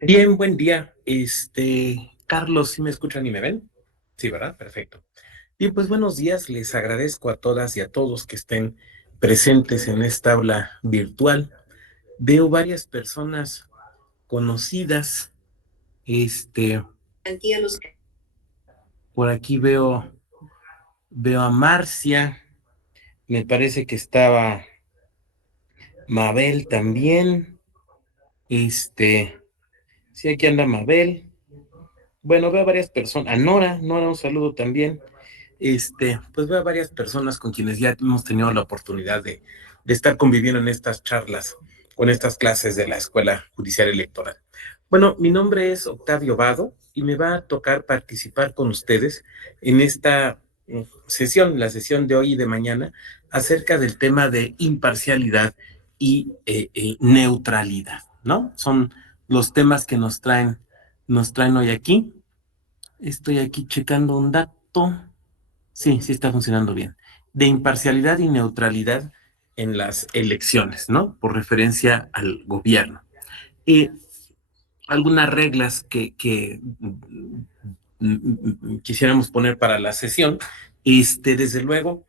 Bien, buen día. Carlos, ¿sí me escuchan y me ven? Sí, ¿verdad? Perfecto. Bien, pues buenos días. Les agradezco a todas y a todos que estén presentes en esta aula virtual. Veo varias personas conocidas. Este, por aquí veo a Marcia. Me parece que estaba Mabel también. Sí, aquí anda Mabel. Bueno, veo a varias personas. A Nora, un saludo también. Pues veo a varias personas con quienes ya hemos tenido la oportunidad de estar conviviendo en estas charlas, con estas clases de la Escuela Judicial Electoral. Bueno, mi nombre es Octavio Vado y me va a tocar participar con ustedes en esta sesión, la sesión de hoy y de mañana, acerca del tema de imparcialidad y neutralidad, ¿no? Son los temas que nos traen hoy aquí. Estoy aquí checando un dato. Sí, sí está funcionando bien. De imparcialidad y neutralidad en las elecciones, ¿no? Por referencia al gobierno. Y algunas reglas que quisiéramos poner para la sesión. Desde luego,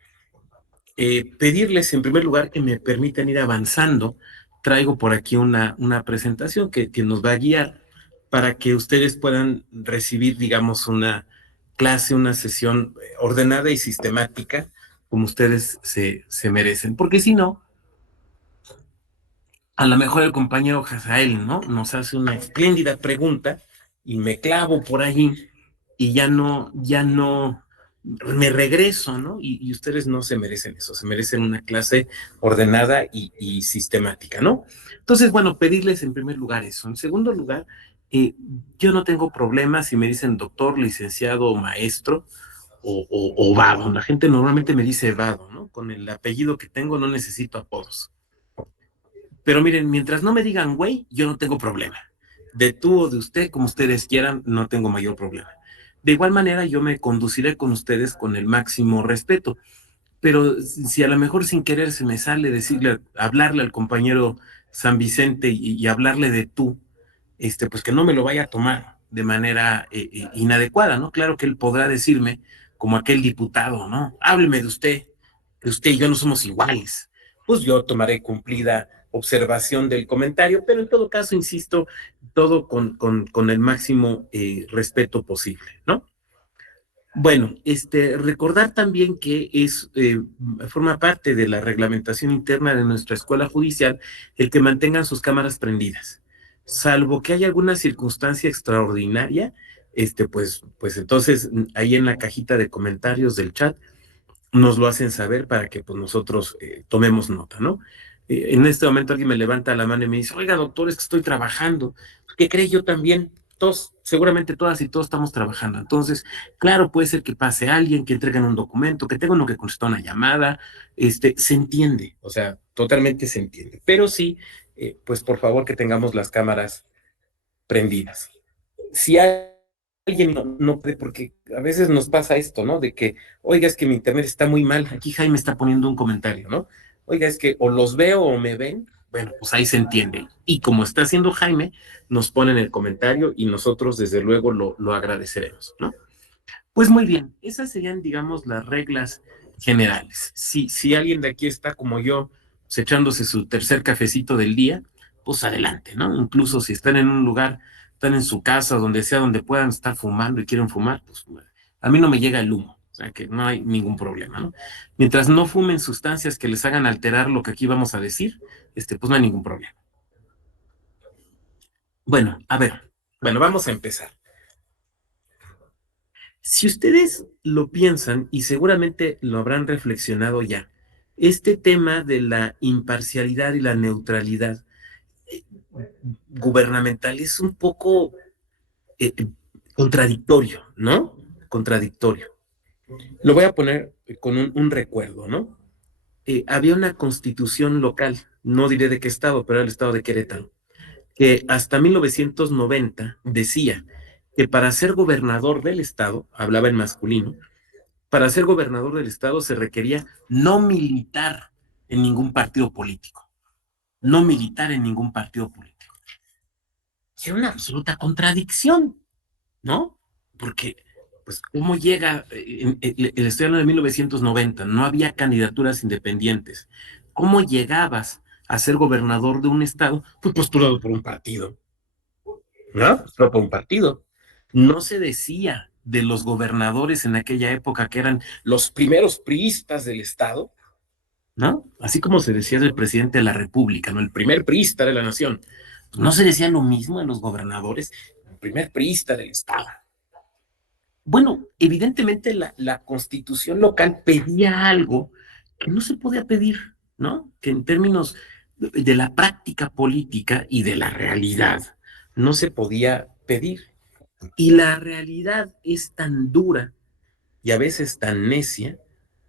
pedirles en primer lugar que me permitan ir avanzando. Traigo por aquí una presentación que nos va a guiar para que ustedes puedan recibir, digamos, una clase, una sesión ordenada y sistemática, como ustedes se merecen. Porque si no, a lo mejor el compañero Hazael, ¿no? Nos hace una espléndida pregunta y me clavo por ahí y ya no me regreso, ¿no? Y ustedes no se merecen eso, se merecen una clase ordenada y sistemática, ¿no? Entonces, bueno, pedirles en primer lugar eso. En segundo lugar, yo no tengo problemas si me dicen doctor, licenciado o maestro o Vado. La gente normalmente me dice Vado, ¿no? Con el apellido que tengo no necesito apodos. Pero miren, mientras no me digan güey, yo no tengo problema. De tú o de usted, como ustedes quieran, no tengo mayor problema. De igual manera, yo me conduciré con ustedes con el máximo respeto. Pero si a lo mejor sin querer se me sale decirle, hablarle al compañero San Vicente y hablarle de tú, pues que no me lo vaya a tomar de manera inadecuada, ¿no? Claro que él podrá decirme, como aquel diputado, ¿no? Hábleme de usted, que usted y yo no somos iguales. Pues yo tomaré cumplida observación del comentario, pero en todo caso, insisto, todo con el máximo respeto posible, ¿no? Bueno, recordar también que forma parte de la reglamentación interna de nuestra escuela judicial el que mantengan sus cámaras prendidas. Salvo que haya alguna circunstancia extraordinaria, pues entonces ahí en la cajita de comentarios del chat nos lo hacen saber para que pues nosotros tomemos nota, ¿no? En este momento alguien me levanta la mano y me dice, oiga, doctor, es que estoy trabajando. ¿Qué cree? Yo también. Todos, seguramente todas y todos estamos trabajando. Entonces, claro, puede ser que pase alguien, que entreguen un documento, que tenga uno que contestar una llamada, se entiende, o sea, totalmente se entiende. Pero sí, pues por favor que tengamos las cámaras prendidas. Si alguien no puede, porque a veces nos pasa esto, ¿no? De que, oiga, es que mi internet está muy mal. Aquí Jaime está poniendo un comentario, ¿no? Oiga, es que o los veo o me ven. Bueno, pues ahí se entiende. Y como está haciendo Jaime, nos ponen el comentario y nosotros desde luego lo agradeceremos, ¿no? Pues muy bien, esas serían, digamos, las reglas generales. Si alguien de aquí está como yo, pues, echándose su tercer cafecito del día, pues adelante, ¿no? Incluso si están en un lugar, están en su casa, donde sea, donde puedan estar fumando y quieren fumar, pues a mí no me llega el humo, o sea que no hay ningún problema, ¿no? Mientras no fumen sustancias que les hagan alterar lo que aquí vamos a decir, pues no hay ningún problema. Bueno, a ver, bueno, vamos a empezar. Si ustedes lo piensan, y seguramente lo habrán reflexionado ya, este tema de la imparcialidad y la neutralidad eh, gubernamental es un poco eh, contradictorio, ¿no? Contradictorio. Lo voy a poner con un recuerdo, ¿no? Había una constitución local, no diré de qué estado, pero era el estado de Querétaro, que hasta 1990 decía que para ser gobernador del estado, hablaba en masculino, para ser gobernador del estado se requería no militar en ningún partido político, no militar en ningún partido político. Era una absoluta contradicción, ¿no? Porque, pues, ¿cómo llega? Estoy hablando de 1990, no había candidaturas independientes. ¿Cómo llegabas a ser gobernador de un estado? Pues postulado por un partido, ¿no? Postulado por un partido. No se decía de los gobernadores en aquella época que eran los primeros priistas del estado, ¿no? Así como se decía del presidente de la República, ¿no? El primer priista de la nación. No se decía lo mismo de los gobernadores, el primer priista del estado. Bueno, evidentemente la constitución local pedía algo que no se podía pedir, ¿no? Que en términos de la práctica política y de la realidad no se podía pedir. Y la realidad es tan dura y a veces tan necia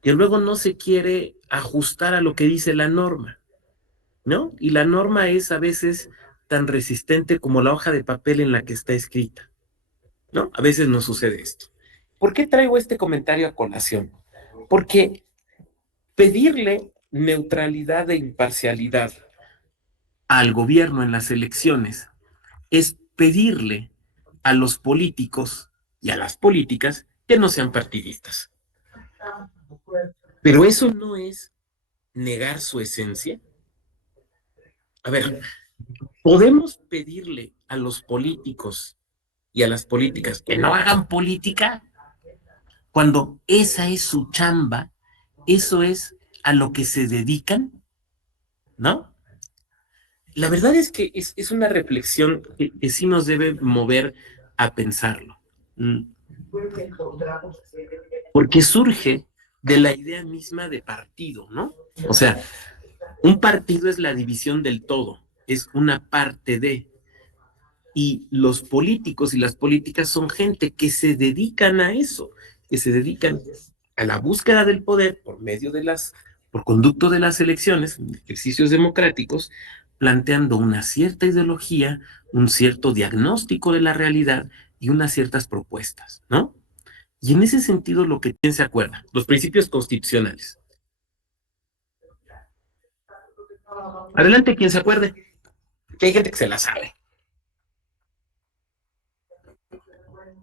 que luego no se quiere ajustar a lo que dice la norma, ¿no? Y la norma es a veces tan resistente como la hoja de papel en la que está escrita, ¿no? A veces no sucede esto. ¿Por qué traigo este comentario a colación? Porque pedirle neutralidad e imparcialidad al gobierno en las elecciones es pedirle a los políticos y a las políticas que no sean partidistas. Pero eso no es negar su esencia. A ver, ¿podemos pedirle a los políticos y a las políticas que no hagan política cuando esa es su chamba? Eso es a lo que se dedican, ¿no? La verdad es que es una reflexión que sí nos debe mover a pensarlo. Porque surge de la idea misma de partido, ¿no? O sea, un partido es la división del todo, es una parte de, y los políticos y las políticas son gente que se dedican a eso, que se dedican a la búsqueda del poder por medio de por conducto de las elecciones, ejercicios democráticos, planteando una cierta ideología, un cierto diagnóstico de la realidad y unas ciertas propuestas, ¿no? Y en ese sentido, lo que ¿quién se acuerda? Los principios constitucionales. Adelante, quien se acuerde, que hay gente que se la sabe.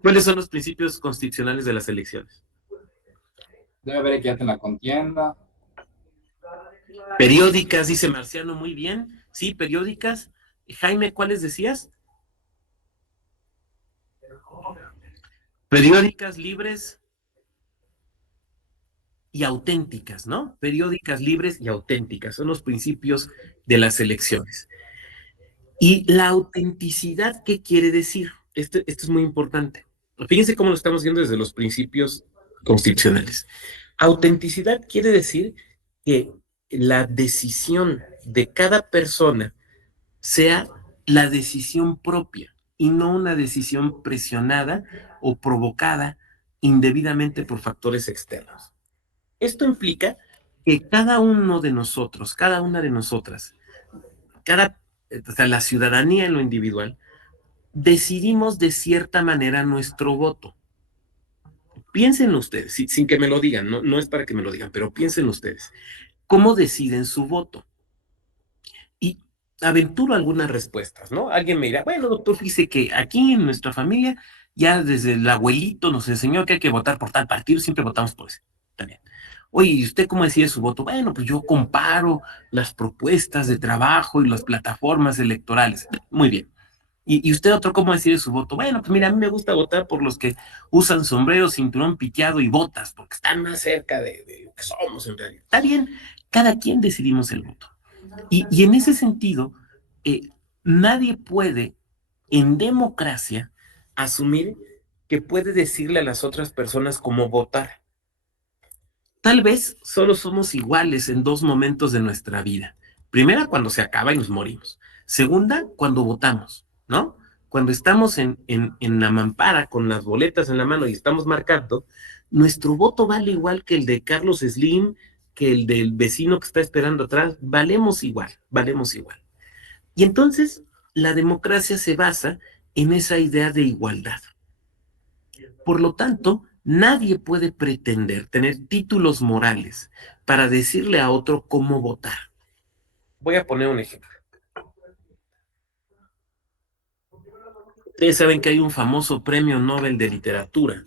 ¿Cuáles son los principios constitucionales de las elecciones? Debe haber equidad en la contienda. Periódicas, dice Marciano, muy bien. Sí, periódicas. Jaime, ¿cuáles decías? Periódicas, libres y auténticas, ¿no? Periódicas, libres y auténticas. Son los principios de las elecciones. Y la autenticidad, ¿qué quiere decir? Esto es muy importante. Fíjense cómo lo estamos viendo desde los principios constitucionales. Autenticidad quiere decir que la decisión de cada persona sea la decisión propia y no una decisión presionada o provocada indebidamente por factores externos. Esto implica que cada uno de nosotros, cada una de nosotras, o sea, la ciudadanía en lo individual, decidimos de cierta manera nuestro voto. Piensen ustedes, sin que me lo digan, no es para que me lo digan, pero piensen ustedes, ¿cómo deciden su voto? Y aventuro algunas respuestas, ¿no? Alguien me dirá, bueno, doctor, fíjese que aquí en nuestra familia, ya desde el abuelito nos enseñó que hay que votar por tal partido, siempre votamos por ese. También. Oye, ¿y usted cómo decide su voto? Bueno, pues yo comparo las propuestas de trabajo y las plataformas electorales. Muy bien. ¿Y usted otro cómo decide su voto? Bueno, pues mira, a mí me gusta votar por los que usan sombrero, cinturón piteado y botas, porque están más cerca de lo que somos en realidad. Está bien, cada quien decidimos el voto. Y en ese sentido, eh, nadie puede, en democracia, asumir que puede decirle a las otras personas cómo votar. Tal vez solo somos iguales en dos momentos de nuestra vida. Primera, cuando se acaba y nos morimos. Segunda, cuando votamos, ¿no? Cuando estamos en la mampara con las boletas en la mano y estamos marcando, nuestro voto vale igual que el de Carlos Slim, que el del vecino que está esperando atrás. Valemos igual, valemos igual. Y entonces la democracia se basa en esa idea de igualdad. Por lo tanto, nadie puede pretender tener títulos morales para decirle a otro cómo votar. Voy a poner un ejemplo. Ustedes saben que hay un famoso premio Nobel de literatura,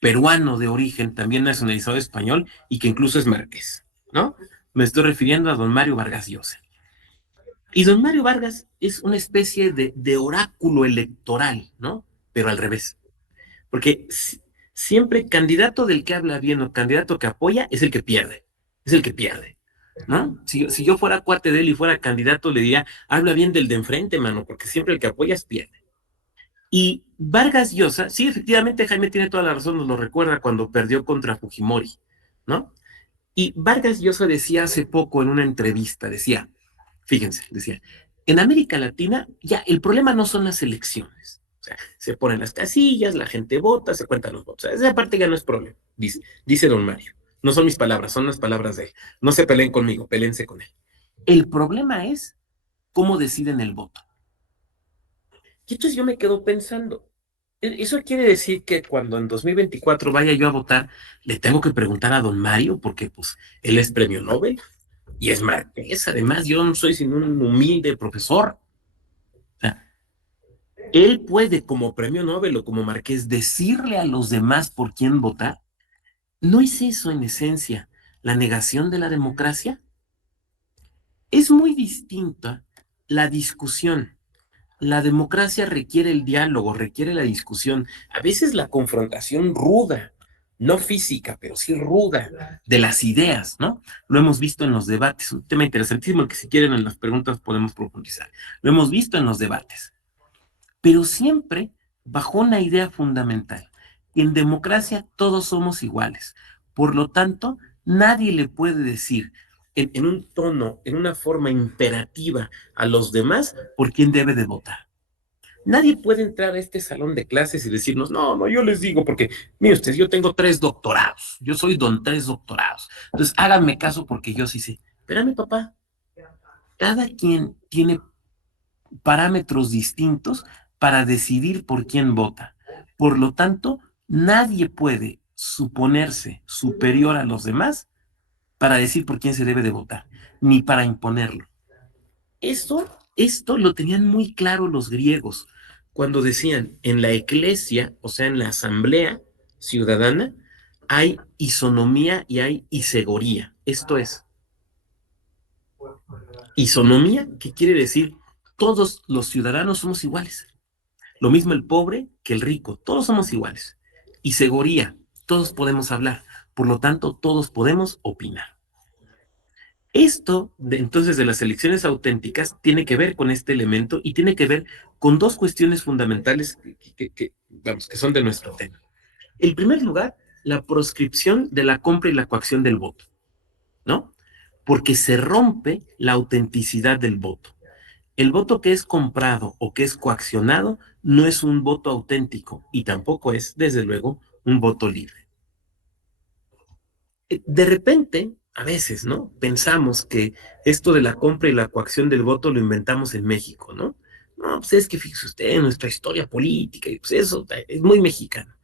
peruano de origen, también nacionalizado español, y que incluso es marqués, ¿no? Me estoy refiriendo a don Mario Vargas Llosa. Y don Mario Vargas es una especie de oráculo electoral, ¿no? Pero al revés. Porque siempre candidato del que habla bien o candidato que apoya es el que pierde. Es el que pierde. ¿No? Si yo fuera cuate de él y fuera candidato, le diría, habla bien del de enfrente, mano, porque siempre el que apoyas pierde. Y Vargas Llosa, sí, efectivamente, Jaime tiene toda la razón, nos lo recuerda cuando perdió contra Fujimori, ¿no? Y Vargas Llosa decía hace poco en una entrevista, decía, fíjense, decía, en América Latina ya el problema no son las elecciones. O sea, se ponen las casillas, la gente vota, se cuentan los votos. O sea, esa parte ya no es problema, dice don Mario. No son mis palabras, son las palabras de él. No se peleen conmigo, peleense con él. El problema es cómo deciden el voto. Y entonces yo me quedo pensando, ¿eso quiere decir que cuando en 2024 vaya yo a votar, le tengo que preguntar a don Mario, porque pues él es premio Nobel y es marqués? Además, yo no soy sino un humilde profesor. O sea, él puede, como premio Nobel o como marqués, decirle a los demás por quién votar. ¿No es eso, en esencia, la negación de la democracia? Es muy distinta la discusión. La democracia requiere el diálogo, requiere la discusión, a veces la confrontación ruda, no física, pero sí ruda, de las ideas, ¿no? Lo hemos visto en los debates, un tema interesantísimo que si quieren en las preguntas podemos profundizar. Lo hemos visto en los debates, pero siempre bajo una idea fundamental. En democracia todos somos iguales. Por lo tanto, nadie le puede decir en un tono, en una forma imperativa a los demás por quién debe de votar. Nadie puede entrar a este salón de clases y decirnos, no, no, yo les digo, porque, mire usted, yo tengo 3 doctorados, yo soy don 3 doctorados, entonces háganme caso porque yo sí sé. Espérame, papá, cada quien tiene parámetros distintos para decidir por quién vota. Por lo tanto, nadie puede suponerse superior a los demás para decir por quién se debe de votar, ni para imponerlo. Esto lo tenían muy claro los griegos cuando decían en la eclesia, o sea, en la asamblea ciudadana, hay isonomía y hay isegoría. Esto es, isonomía, que quiere decir todos los ciudadanos somos iguales. Lo mismo el pobre que el rico, todos somos iguales. Isegoría, todos podemos hablar, por lo tanto, todos podemos opinar. Esto, entonces, de las elecciones auténticas, tiene que ver con este elemento y tiene que ver con dos cuestiones fundamentales vamos, que son de nuestro tema. En primer lugar, la proscripción de la compra y la coacción del voto, ¿no? Porque se rompe la autenticidad del voto. El voto que es comprado o que es coaccionado no es un voto auténtico y tampoco es, desde luego, un voto libre. De repente, a veces, ¿no? Pensamos que esto de la compra y la coacción del voto lo inventamos en México, ¿no? No, pues es que fíjese usted en nuestra historia política, y pues eso es muy mexicano.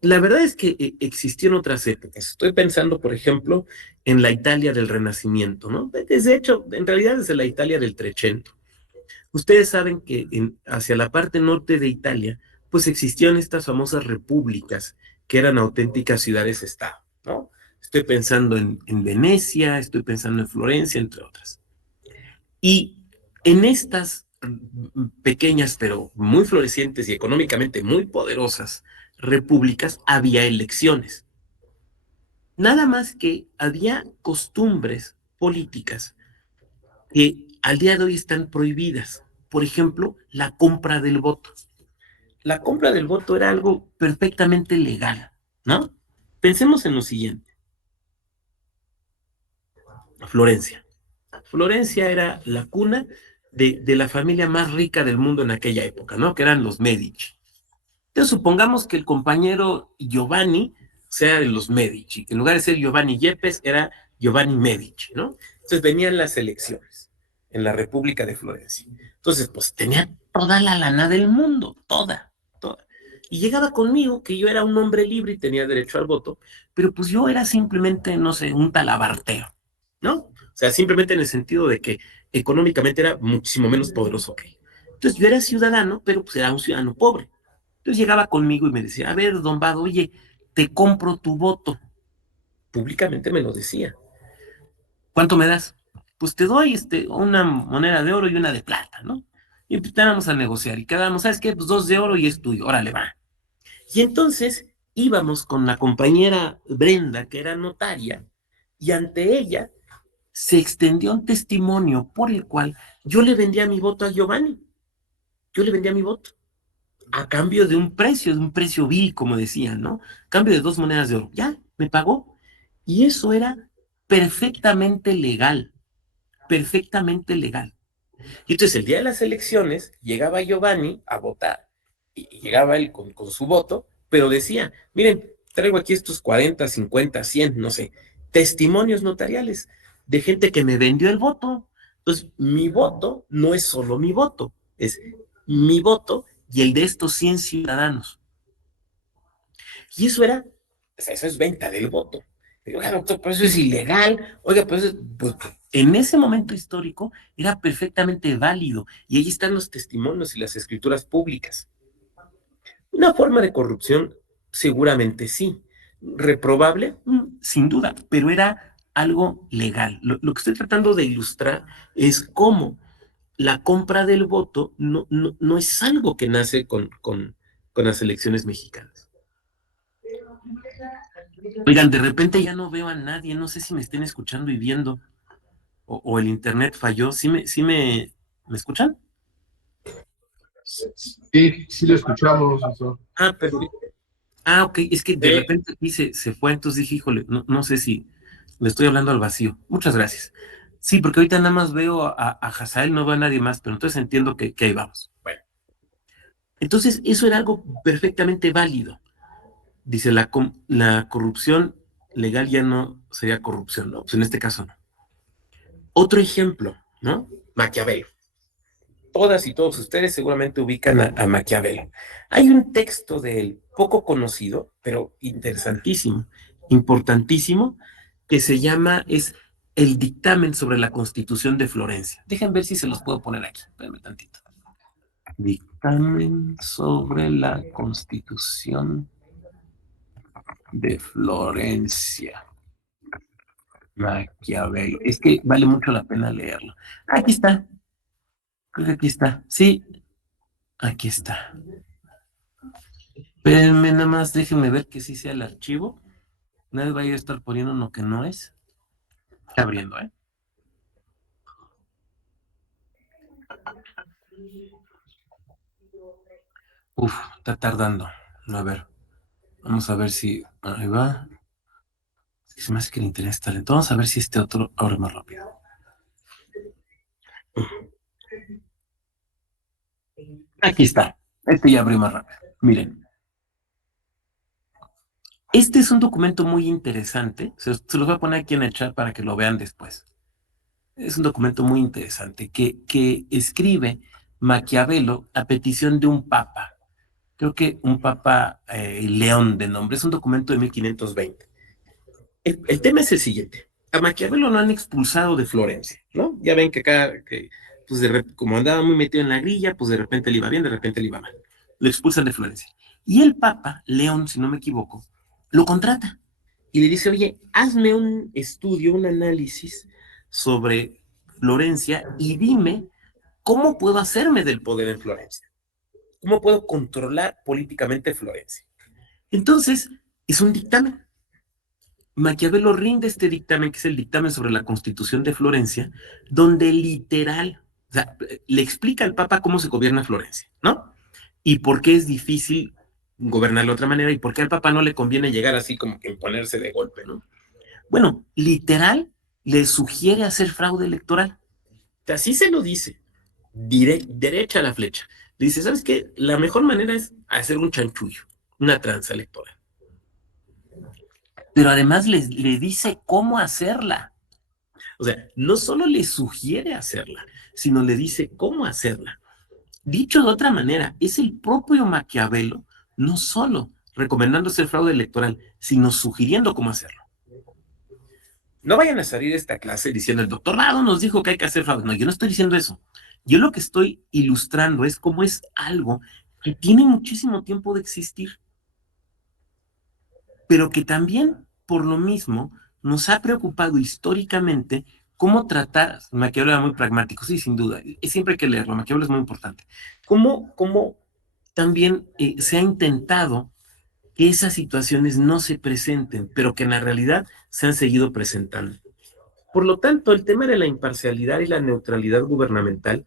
La verdad es que existió en otras épocas. Estoy pensando, por ejemplo, en la Italia del Renacimiento, ¿no? Desde hecho, en realidad desde la Italia del Trecento. Ustedes saben que hacia la parte norte de Italia, pues existían estas famosas repúblicas que eran auténticas ciudades-estado, ¿no? Estoy pensando en Venecia, estoy pensando en Florencia, entre otras. Y en estas pequeñas, pero muy florecientes y económicamente muy poderosas repúblicas, había elecciones. Nada más que había costumbres políticas que al día de hoy están prohibidas. Por ejemplo, la compra del voto. La compra del voto era algo perfectamente legal, ¿no? Pensemos en lo siguiente. Florencia. Florencia era la cuna de la familia más rica del mundo en aquella época, ¿no? Que eran los Medici. Entonces supongamos que el compañero Giovanni sea de los Medici, que en lugar de ser Giovanni Yepes era Giovanni Medici, ¿no? Entonces venían las elecciones en la República de Florencia. Entonces, pues tenía toda la lana del mundo, toda, toda. Y llegaba conmigo, que yo era un hombre libre y tenía derecho al voto, pero pues yo era simplemente, no sé, un talabartero, ¿no? O sea, simplemente en el sentido de que económicamente era muchísimo menos poderoso que él. Entonces yo era ciudadano, pero pues era un ciudadano pobre. Entonces llegaba conmigo y me decía, a ver, don Vado, oye, te compro tu voto. Públicamente me lo decía. ¿Cuánto me das? Pues te doy una moneda de oro y una de plata, ¿no? Y empezábamos a negociar y quedábamos, ¿sabes qué? Pues 2 de oro y es tuyo, órale, va. Y entonces íbamos con la compañera Brenda, que era notaria, y ante ella se extendió un testimonio por el cual yo le vendía mi voto a Giovanni. Yo le vendía mi voto a cambio de un precio vil, como decían, ¿no? A cambio de 2 monedas de oro. Ya, me pagó. Y eso era perfectamente legal, perfectamente legal. Y entonces el día de las elecciones llegaba Giovanni a votar y llegaba él con su voto, pero decía, miren, traigo aquí estos 40, 50, 100, no sé, testimonios notariales de gente que me vendió el voto. Entonces, mi voto no es solo mi voto, es mi voto y el de estos 100 ciudadanos. Y eso era, o sea, eso es venta del voto. Digo, oiga, doctor, pero eso es ilegal. Oiga, pues, en ese momento histórico era perfectamente válido. Y ahí están los testimonios y las escrituras públicas. Una forma de corrupción, seguramente sí. Reprobable, sin duda, pero era algo legal. Lo que estoy tratando de ilustrar es cómo la compra del voto no es algo que nace con las elecciones mexicanas. Oigan, de repente ya no veo a nadie, no sé si me estén escuchando y viendo, o el internet falló. ¿Me escuchan? Sí, sí lo escuchamos, doctor. Ah, perfecto. Ah, ok, es que de repente aquí se fue, entonces dije, híjole, no sé si le estoy hablando al vacío. Muchas gracias. Sí, porque ahorita nada más veo a Hazael, no veo a nadie más, pero entonces entiendo que ahí vamos. Bueno, entonces eso era algo perfectamente válido. Dice, la corrupción legal ya no sería corrupción, ¿no? Pues en este caso no. Otro ejemplo, ¿no? Maquiavelo. Todas y todos ustedes seguramente ubican a Maquiavelo. Hay un texto de él poco conocido, pero interesantísimo, importantísimo, que se llama, es el dictamen sobre la Constitución de Florencia. Dejen ver si se los puedo poner aquí. Espérenme tantito. Dictamen sobre la Constitución de Florencia. Maquiavelo. Es que vale mucho la pena leerlo. Aquí está. Creo que aquí está. Sí, aquí está. Espérenme nada más, déjenme ver que sí sea el archivo. Nadie vaya a estar poniendo uno que no es. Está abriendo, ¿eh? Uf, está tardando. A ver, vamos a ver si... Ahí va. Se me hace que el internet está lento. Vamos a ver si este otro abre más rápido. Aquí está. Este ya abrió más rápido. Miren. Este es un documento muy interesante. Se los voy a poner aquí en el chat para que lo vean después. Es un documento muy interesante que escribe Maquiavelo a petición de un papa. Creo que un papa León de nombre. Es un documento de 1520. El tema es el siguiente. A Maquiavelo lo han expulsado de Florencia, ¿no? Ya ven que acá, pues como andaba muy metido en la grilla, pues de repente le iba bien, de repente le iba mal. Lo expulsan de Florencia. Y el papa, León, si no me equivoco, lo contrata y le dice, oye, hazme un estudio, un análisis sobre Florencia y dime cómo puedo hacerme del poder en Florencia. ¿Cómo puedo controlar políticamente Florencia? Entonces, es un dictamen. Maquiavelo rinde este dictamen, que es el dictamen sobre la Constitución de Florencia, donde literal, o sea, le explica al Papa cómo se gobierna Florencia, ¿no? Y por qué es difícil gobernar de otra manera y por qué al Papa no le conviene llegar así como que imponerse de golpe, ¿no? Bueno, literal, le sugiere hacer fraude electoral. Así se lo dice, derecha a la flecha. Le dice, ¿sabes qué? La mejor manera es hacer un chanchullo, una tranza electoral. Pero además le dice cómo hacerla. O sea, no solo le sugiere hacerla, sino le dice cómo hacerla. Dicho de otra manera, es el propio Maquiavelo no solo recomendándose el fraude electoral, sino sugiriendo cómo hacerlo. No vayan a salir de esta clase diciendo el doctor Rado nos dijo que hay que hacer fraude. No, yo no estoy diciendo eso. Yo lo que estoy ilustrando es cómo es algo que tiene muchísimo tiempo de existir, pero que también, por lo mismo, nos ha preocupado históricamente cómo tratar, Maquiavelo era muy pragmático, sí, sin duda, siempre hay que leerlo, Maquiavelo es muy importante, cómo también se ha intentado que esas situaciones no se presenten, pero que en la realidad se han seguido presentando. Por lo tanto, el tema de la imparcialidad y la neutralidad gubernamental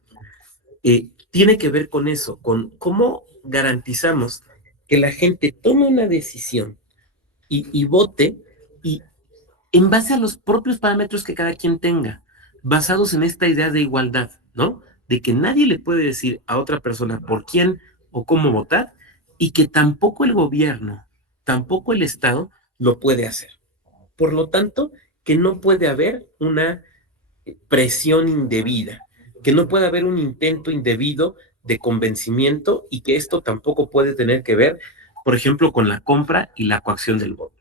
tiene que ver con eso, con cómo garantizamos que la gente tome una decisión y vote y en base a los propios parámetros que cada quien tenga, basados en esta idea de igualdad, ¿no? De que nadie le puede decir a otra persona por quién o cómo votar y que tampoco el gobierno, tampoco el Estado lo puede hacer. Por lo tanto, que no puede haber una presión indebida, que no puede haber un intento indebido de convencimiento y que esto tampoco puede tener que ver, por ejemplo, con la compra y la coacción del voto.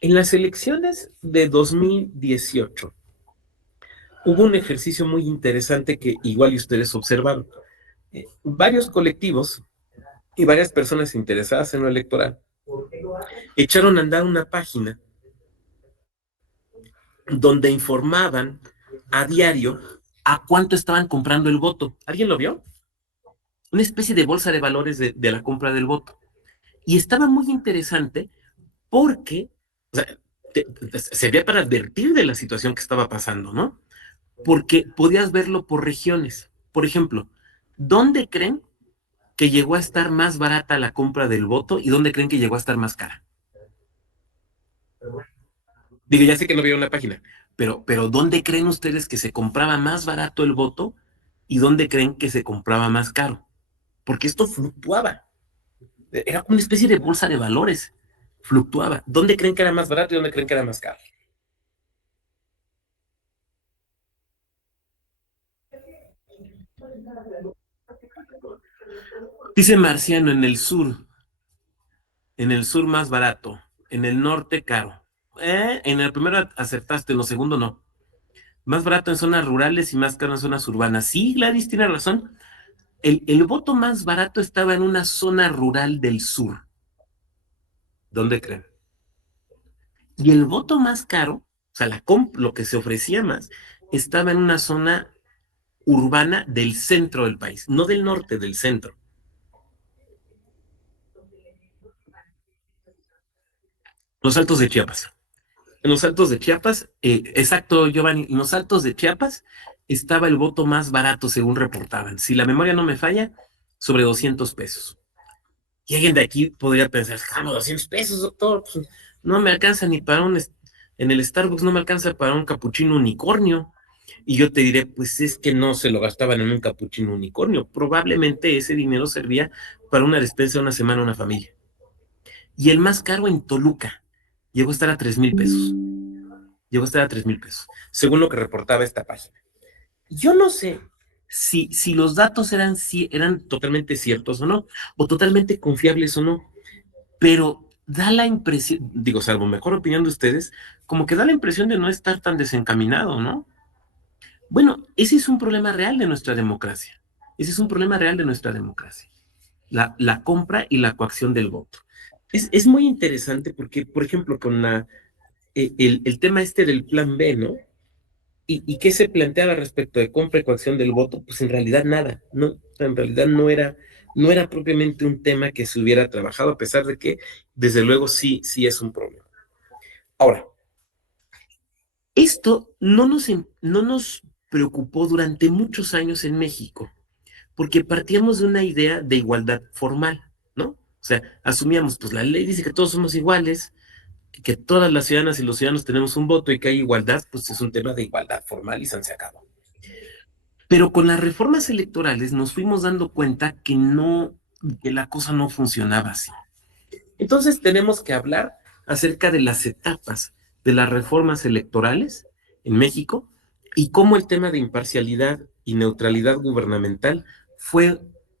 En las elecciones de 2018 hubo un ejercicio muy interesante que igual ustedes observaron. Varios colectivos y varias personas interesadas en lo electoral echaron a andar una página donde informaban a diario a cuánto estaban comprando el voto. ¿Alguien lo vio? Una especie de bolsa de valores de la compra del voto. Y estaba muy interesante porque, o sea, servía para advertir de la situación que estaba pasando, ¿no? Porque podías verlo por regiones. Por ejemplo, ¿dónde creen que llegó a estar más barata la compra del voto y dónde creen que llegó a estar más cara? Digo, ya sé que no vieron la página, pero ¿dónde creen ustedes que se compraba más barato el voto y dónde creen que se compraba más caro? Porque esto fluctuaba. Era como una especie de bolsa de valores. Fluctuaba. ¿Dónde creen que era más barato y dónde creen que era más caro? Dice Marciano, en el sur más barato, en el norte caro. En el primero acertaste, en lo segundo no. Más barato en zonas rurales y más caro en zonas urbanas. Sí, Gladys tiene razón. El voto más barato estaba en una zona rural del sur. ¿Dónde creen? Y el voto más caro, o sea, lo que se ofrecía más, estaba en una zona urbana del centro del país, no del norte, del centro. Los Altos de Chiapas. En los Altos de Chiapas, exacto, Giovanni, en los Altos de Chiapas estaba el voto más barato, según reportaban. Si la memoria no me falla, sobre 200 pesos. Y alguien de aquí podría pensar, ah, no, 200 pesos, doctor, pues, no me alcanza ni para en el Starbucks no me alcanza para un capuchino unicornio. Y yo te diré, pues es que no se lo gastaban en un capuchino unicornio. Probablemente ese dinero servía para una despensa de una semana a una familia. Y el más caro en Toluca llegó a estar a 3,000 pesos. Llegó a estar a 3,000 pesos, según lo que reportaba esta página. Yo no sé si los datos eran totalmente ciertos o no, o totalmente confiables o no, pero da la impresión, digo, salvo mejor opinión de ustedes, como que da la impresión de no estar tan desencaminado, ¿no? Bueno, ese es un problema real de nuestra democracia. Ese es un problema real de nuestra democracia. La compra y la coacción del voto. Es muy interesante porque, por ejemplo, con el tema este del plan B, ¿no? ¿Y qué se planteaba respecto de compra y coacción del voto? Pues en realidad nada, no, en realidad no era propiamente un tema que se hubiera trabajado, a pesar de que, desde luego, sí es un problema. Ahora, esto no nos preocupó durante muchos años en México, porque partíamos de una idea de igualdad formal, ¿no? O sea, asumíamos, pues la ley dice que todos somos iguales, que todas las ciudadanas y los ciudadanos tenemos un voto y que hay igualdad, pues es un tema de igualdad formal y se acabó. Pero con las reformas electorales nos fuimos dando cuenta que la cosa no funcionaba así. Entonces tenemos que hablar acerca de las etapas de las reformas electorales en México y cómo el tema de imparcialidad y neutralidad gubernamental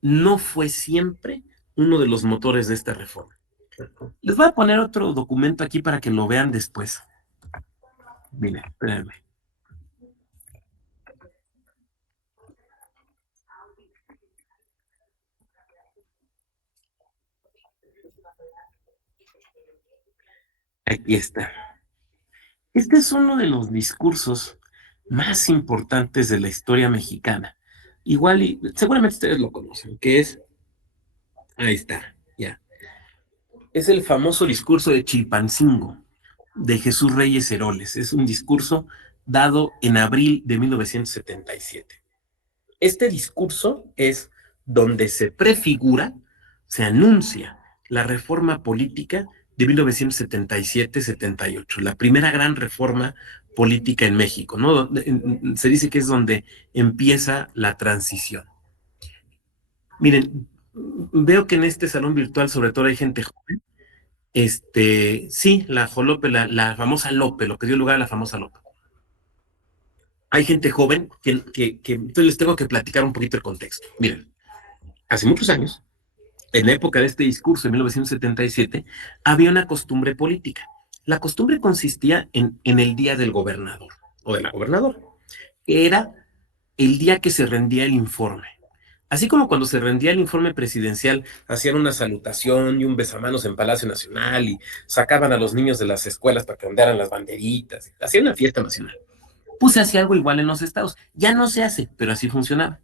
no fue siempre uno de los motores de esta reforma. Les voy a poner otro documento aquí para que lo vean después. Miren, espérenme. Aquí está. Este es uno de los discursos más importantes de la historia mexicana. Igual, y seguramente ustedes lo conocen, que es, ahí está, ya. Es el famoso discurso de Chilpancingo, de Jesús Reyes Heroles. Es un discurso dado en abril de 1977. Este discurso es donde se prefigura, se anuncia la reforma política de 1977-78, la primera gran reforma política en México, ¿no? Se dice que es donde empieza la transición. Miren, veo que en este salón virtual sobre todo hay gente joven. Sí, la Jolope, la famosa Lope, lo que dio lugar a la famosa Lope. Hay gente joven que entonces les tengo que platicar un poquito el contexto. Miren, hace muchos años, en la época de este discurso, en 1977, había una costumbre política. La costumbre consistía en el día del gobernador o de la gobernadora, que era el día que se rendía el informe. Así como cuando se rendía el informe presidencial, hacían una salutación y un besamanos en Palacio Nacional y sacaban a los niños de las escuelas para que ondearan las banderitas, hacían una fiesta nacional. Pues se hacía algo igual en los estados. Ya no se hace, pero así funcionaba.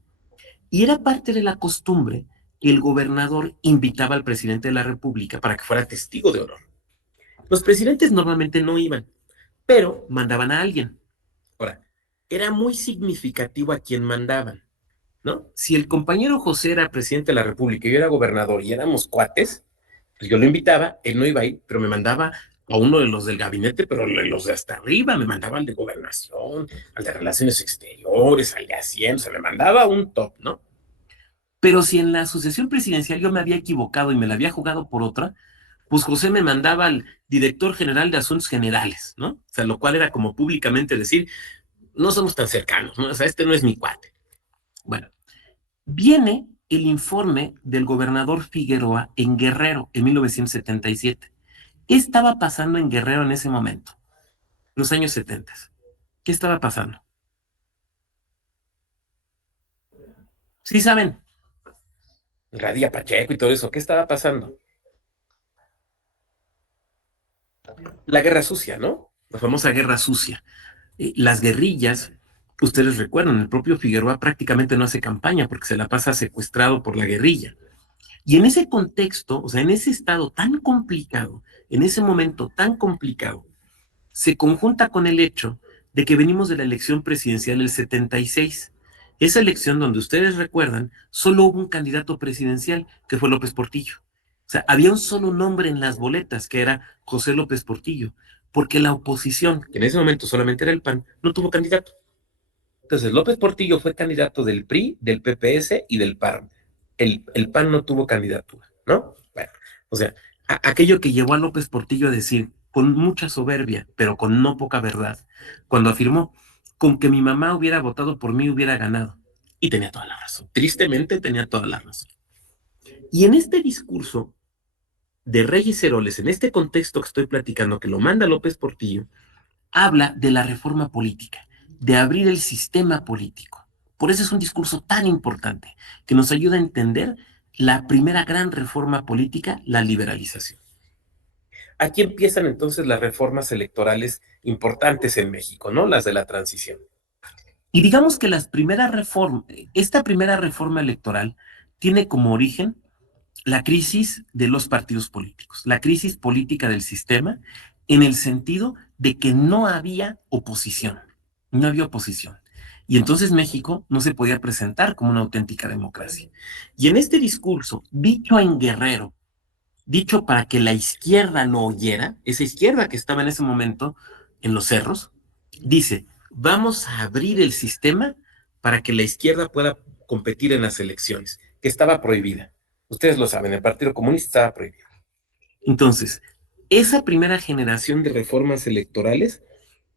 Y era parte de la costumbre que el gobernador invitaba al presidente de la República para que fuera testigo de honor. Los presidentes normalmente no iban, pero mandaban a alguien. Ahora, era muy significativo a quién mandaban, ¿no? Si el compañero José era presidente de la República y yo era gobernador y éramos cuates, pues yo lo invitaba, él no iba a ir, pero me mandaba a uno de los del gabinete, pero los de hasta arriba, me mandaba al de gobernación, al de relaciones exteriores, al de Hacienda, se me mandaba un top, ¿no? Pero si en la sucesión presidencial yo me había equivocado y me la había jugado por otra, pues José me mandaba al director general de Asuntos Generales, ¿no? O sea, lo cual era como públicamente decir, no somos tan cercanos, ¿no? O sea, este no es mi cuate. Bueno, viene el informe del gobernador Figueroa en Guerrero en 1977. ¿Qué estaba pasando en Guerrero en ese momento? Los años 70. ¿Qué estaba pasando? Sí saben, Radía Pacheco y todo eso, ¿qué estaba pasando? La guerra sucia, ¿no? La famosa guerra sucia. Las guerrillas, ustedes recuerdan, el propio Figueroa prácticamente no hace campaña porque se la pasa secuestrado por la guerrilla. Y en ese contexto, o sea, en ese estado tan complicado, en ese momento tan complicado, se conjunta con el hecho de que venimos de la elección presidencial del 76. Esa elección donde ustedes recuerdan, solo hubo un candidato presidencial, que fue López Portillo. O sea, había un solo nombre en las boletas, que era José López Portillo, porque la oposición, que en ese momento solamente era el PAN, no tuvo candidato. Entonces, López Portillo fue candidato del PRI, del PPS y del PAN. El PAN no tuvo candidatura, ¿no? Bueno, o sea, aquello que llevó a López Portillo a decir, con mucha soberbia, pero con no poca verdad, cuando afirmó, con que mi mamá hubiera votado por mí hubiera ganado. Y tenía toda la razón. Tristemente tenía toda la razón. Y en este discurso de Reyes Heroles, en este contexto que estoy platicando, que lo manda López Portillo, habla de la reforma política, de abrir el sistema político. Por eso es un discurso tan importante, que nos ayuda a entender la primera gran reforma política, la liberalización. Aquí empiezan entonces las reformas electorales importantes en México, ¿no? Las de la transición. Y digamos que esta primera reforma electoral tiene como origen la crisis de los partidos políticos, la crisis política del sistema, en el sentido de que no había oposición, no había oposición. Y entonces México no se podía presentar como una auténtica democracia. Y en este discurso, dicho en Guerrero, dicho para que la izquierda lo oyera, esa izquierda que estaba en ese momento en los cerros, dice, vamos a abrir el sistema para que la izquierda pueda competir en las elecciones, que estaba prohibida. Ustedes lo saben, el Partido Comunista estaba prohibido. Entonces, esa primera generación de reformas electorales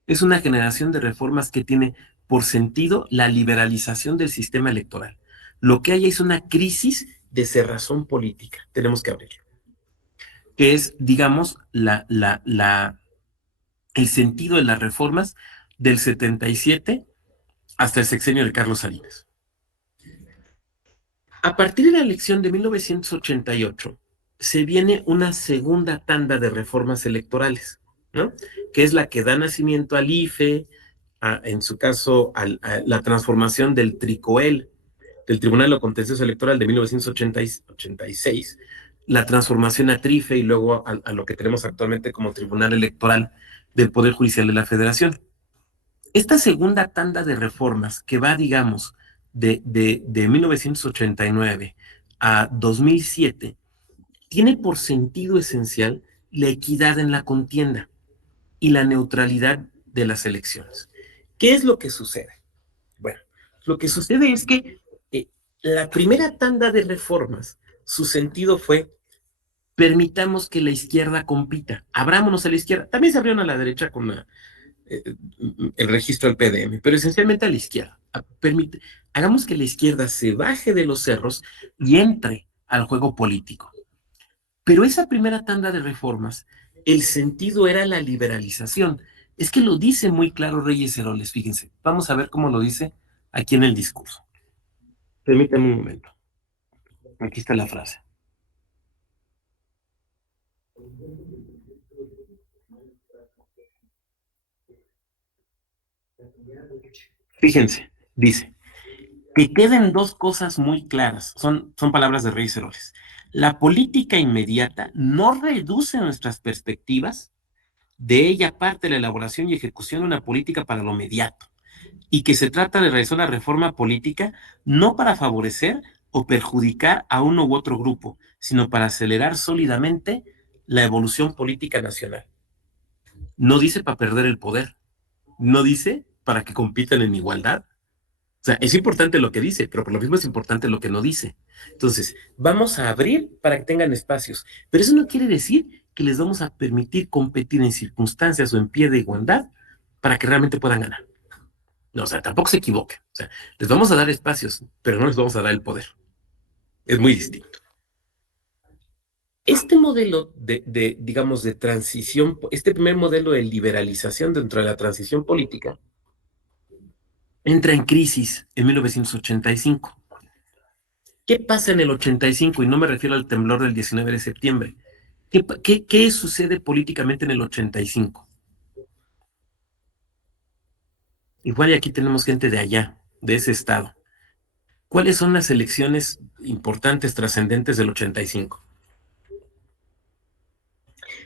es una generación de reformas que tiene por sentido la liberalización del sistema electoral. Lo que hay es una crisis de cerrazón política, tenemos que abrirlo, que es, digamos, el sentido de las reformas del 77 hasta el sexenio de Carlos Salinas. A partir de la elección de 1988, se viene una segunda tanda de reformas electorales, ¿no? Que es la que da nacimiento al IFE, en su caso, a la transformación del TRICOEL, del Tribunal de Contencioso Electoral de 1986, la transformación a TRIFE y luego a lo que tenemos actualmente como Tribunal Electoral del Poder Judicial de la Federación. Esta segunda tanda de reformas que va, digamos, de 1989 a 2007, tiene por sentido esencial la equidad en la contienda y la neutralidad de las elecciones. ¿Qué es lo que sucede? Bueno, lo que sucede es que la primera tanda de reformas, su sentido fue: permitamos que la izquierda compita, abrámonos a la izquierda. También se abrieron a la derecha con el registro del PDM, pero esencialmente a la izquierda. Hagamos que la izquierda se baje de los cerros y entre al juego político. Pero esa primera tanda de reformas, el sentido era la liberalización. Es que lo dice muy claro Reyes Heroles, fíjense. Vamos a ver cómo lo dice aquí en el discurso. Permítanme un momento. Aquí está la frase. Fíjense, dice: que queden dos cosas muy claras, son palabras de Reyes Heroles. La política inmediata no reduce nuestras perspectivas, de ella parte la elaboración y ejecución de una política para lo inmediato, y que se trata de realizar la reforma política no para favorecer o perjudicar a uno u otro grupo, sino para acelerar sólidamente la evolución política nacional. No dice para perder el poder, no dice para que compitan en igualdad. O sea, es importante lo que dice, pero por lo mismo es importante lo que no dice. Entonces, vamos a abrir para que tengan espacios, pero eso no quiere decir que les vamos a permitir competir en circunstancias o en pie de igualdad para que realmente puedan ganar. No, o sea, tampoco se equivoquen. O sea, les vamos a dar espacios, pero no les vamos a dar el poder. Es muy distinto. Este modelo digamos, de transición, este primer modelo de liberalización dentro de la transición política, entra en crisis en 1985. ¿Qué pasa en el 85? Y no me refiero al temblor del 19 de septiembre. ¿Qué sucede políticamente en el 85? Igual y aquí tenemos gente de allá, de ese estado. ¿Cuáles son las elecciones importantes, trascendentes del 85?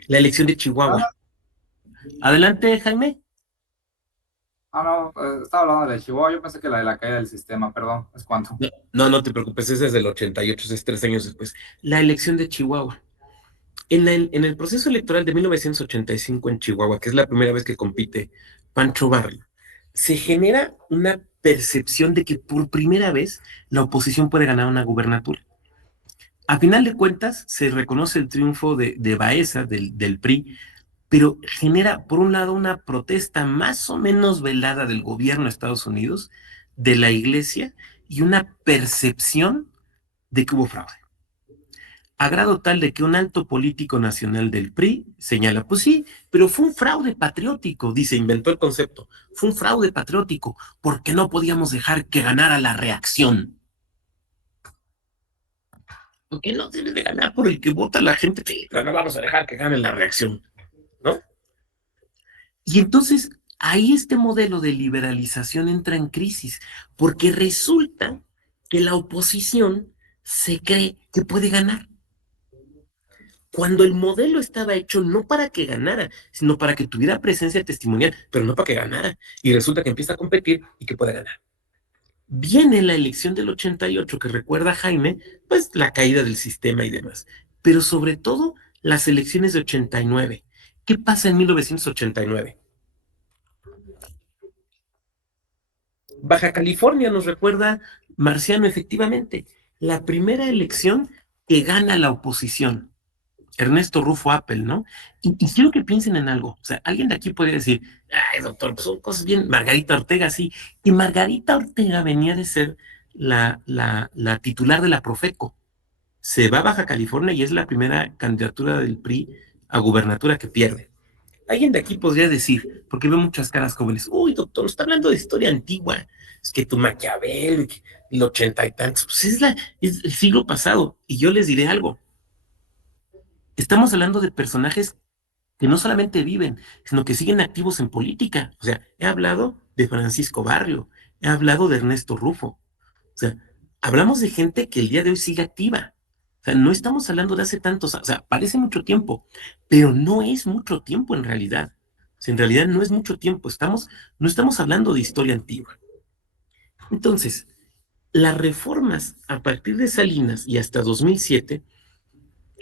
La elección de Chihuahua. Adelante, Jaime. No, estaba hablando de Chihuahua, yo pensé que la de la caída del sistema, perdón, ¿es cuánto? No te preocupes, ese es del 88, es 3 años después. La elección de Chihuahua. En el proceso electoral de 1985 en Chihuahua, que es la primera vez que compite Pancho Barrio, se genera una percepción de que por primera vez la oposición puede ganar una gubernatura. A final de cuentas, se reconoce el triunfo de Baeza, del PRI, pero genera, por un lado, una protesta más o menos velada del gobierno de Estados Unidos, de la iglesia, y una percepción de que hubo fraude. A grado tal de que un alto político nacional del PRI señala: pues sí, pero fue un fraude patriótico, dice, inventó el concepto, fue un fraude patriótico, porque no podíamos dejar que ganara la reacción. Porque no debe de ganar por el que vota la gente, pero no vamos a dejar que gane la reacción, ¿no? Y entonces ahí este modelo de liberalización entra en crisis, porque resulta que la oposición se cree que puede ganar, cuando el modelo estaba hecho no para que ganara, sino para que tuviera presencia testimonial, pero no para que ganara. Y resulta que empieza a competir y que pueda ganar. Viene la elección del 88, que recuerda a Jaime, pues la caída del sistema y demás. Pero sobre todo las elecciones de 89. ¿Qué pasa en 1989? Baja California, nos recuerda Marciano, efectivamente, la primera elección que gana la oposición. Ernesto Rufo Appel, ¿no? Y quiero que piensen en algo. O sea, alguien de aquí podría decir: ay, doctor, pues son cosas bien. Margarita Ortega, sí. Y Margarita Ortega venía de ser la titular de la Profeco. se va a Baja California y es la primera candidatura del PRI a gubernatura que pierde. Alguien de aquí podría decir, porque veo muchas caras jóvenes, uy, doctor, está hablando de historia antigua, es que tu Maquiavelo, el 80 y tantos, pues es el siglo pasado. Y yo les diré algo, estamos hablando de personajes que no solamente viven, sino que siguen activos en política. O sea, he hablado de Francisco Barrio, he hablado de Ernesto Rufo. O sea, hablamos de gente que el día de hoy sigue activa. O sea, no estamos hablando de hace tantos, o sea, parece mucho tiempo, pero no es mucho tiempo en realidad. O sea, en realidad no es mucho tiempo, no estamos hablando de historia antigua. Entonces, las reformas a partir de Salinas y hasta 2007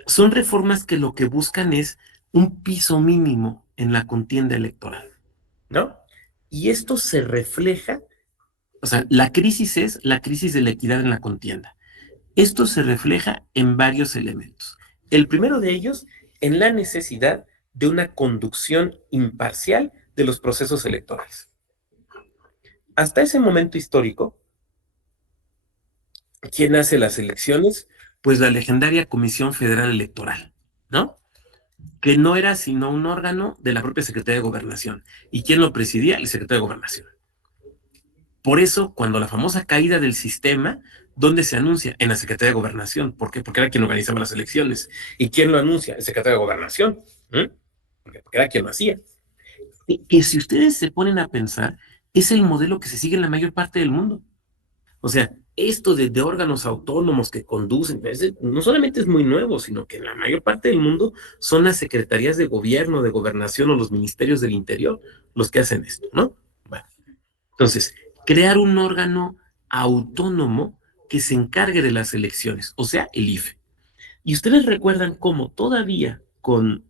son reformas que lo que buscan es un piso mínimo en la contienda electoral, ¿no? Y esto se refleja, o sea, la crisis es la crisis de la equidad en la contienda. Esto se refleja en varios elementos. El primero de ellos, en la necesidad de una conducción imparcial de los procesos electorales. Hasta ese momento histórico, ¿quién hace las elecciones? Pues la legendaria Comisión Federal Electoral, ¿no? Que no era sino un órgano de la propia Secretaría de Gobernación. ¿Y quién lo presidía? El secretario de Gobernación. Por eso, cuando la famosa caída del sistema, ¿dónde se anuncia? En la Secretaría de Gobernación. ¿Por qué? Porque era quien organizaba las elecciones. ¿Y quién lo anuncia? El secretario de Gobernación. ¿Mm? Porque era quien lo hacía. Y que si ustedes se ponen a pensar, es el modelo que se sigue en la mayor parte del mundo. O sea, esto de órganos autónomos que conducen, no solamente es muy nuevo, sino que en la mayor parte del mundo son las secretarías de gobierno, de gobernación o los ministerios del interior los que hacen esto, ¿no? Bueno, entonces, crear un órgano autónomo que se encargue de las elecciones, o sea, el IFE. Y ustedes recuerdan cómo todavía con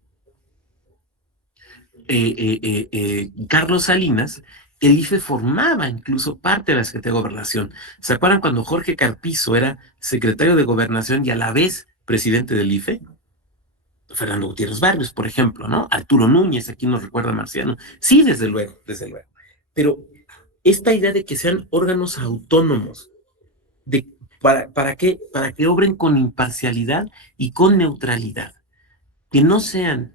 Carlos Salinas, el IFE formaba incluso parte de la Secretaría de Gobernación. ¿Se acuerdan cuando Jorge Carpizo era secretario de Gobernación y a la vez presidente del IFE? Fernando Gutiérrez Barrios, por ejemplo, ¿no? Arturo Núñez, aquí nos recuerda Marciano. Sí, desde luego, desde luego. Pero esta idea de que sean órganos autónomos, de, para que obren con imparcialidad y con neutralidad, que no sean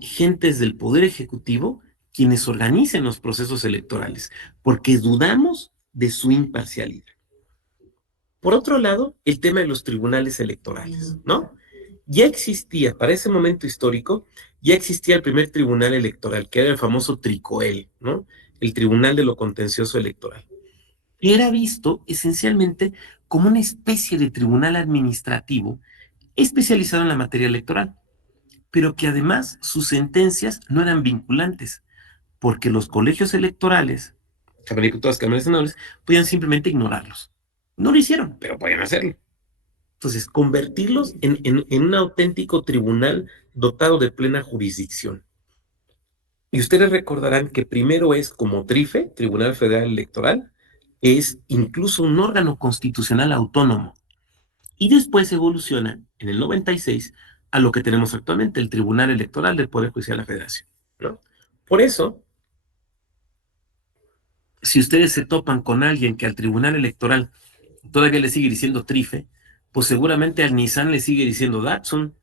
gentes del Poder Ejecutivo quienes organicen los procesos electorales, porque dudamos de su imparcialidad. Por otro lado, el tema de los tribunales electorales, ¿no? Ya existía, para ese momento histórico, ya existía el primer tribunal electoral, que era el famoso TRICOEL, ¿no? El Tribunal de lo Contencioso Electoral. Era visto esencialmente como una especie de tribunal administrativo especializado en la materia electoral, pero que además sus sentencias no eran vinculantes, porque los colegios electorales, todas las cámaras senadores, podían simplemente ignorarlos. No lo hicieron, pero podían hacerlo. Entonces, convertirlos en un auténtico tribunal dotado de plena jurisdicción. Y ustedes recordarán que primero es como TRIFE, Tribunal Federal Electoral, es incluso un órgano constitucional autónomo. Y después evoluciona en el 96 a lo que tenemos actualmente, el Tribunal Electoral del Poder Judicial de la Federación, ¿no? Por eso, si ustedes se topan con alguien que al Tribunal Electoral todavía le sigue diciendo Trife, pues seguramente al Nissan le sigue diciendo Datsun,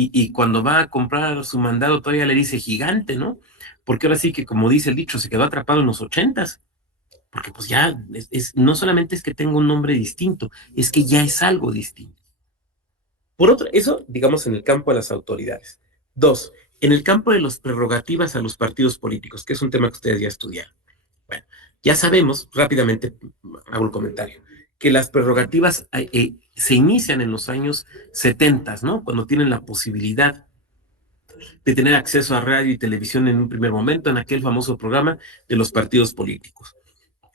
y cuando va a comprar su mandado todavía le dice gigante, ¿no? Porque ahora sí que, como dice el dicho, se quedó atrapado en los 80s, porque pues ya no solamente es que tenga un nombre distinto, es que ya es algo distinto. Por otro, eso, digamos, en el campo de las autoridades. Dos, en el campo de las prerrogativas a los partidos políticos, que es un tema que ustedes ya estudiaron. Bueno, ya sabemos, rápidamente hago un comentario, que las prerrogativas se inician en los años 70, ¿no? Cuando tienen la posibilidad de tener acceso a radio y televisión en un primer momento, en aquel famoso programa de los partidos políticos.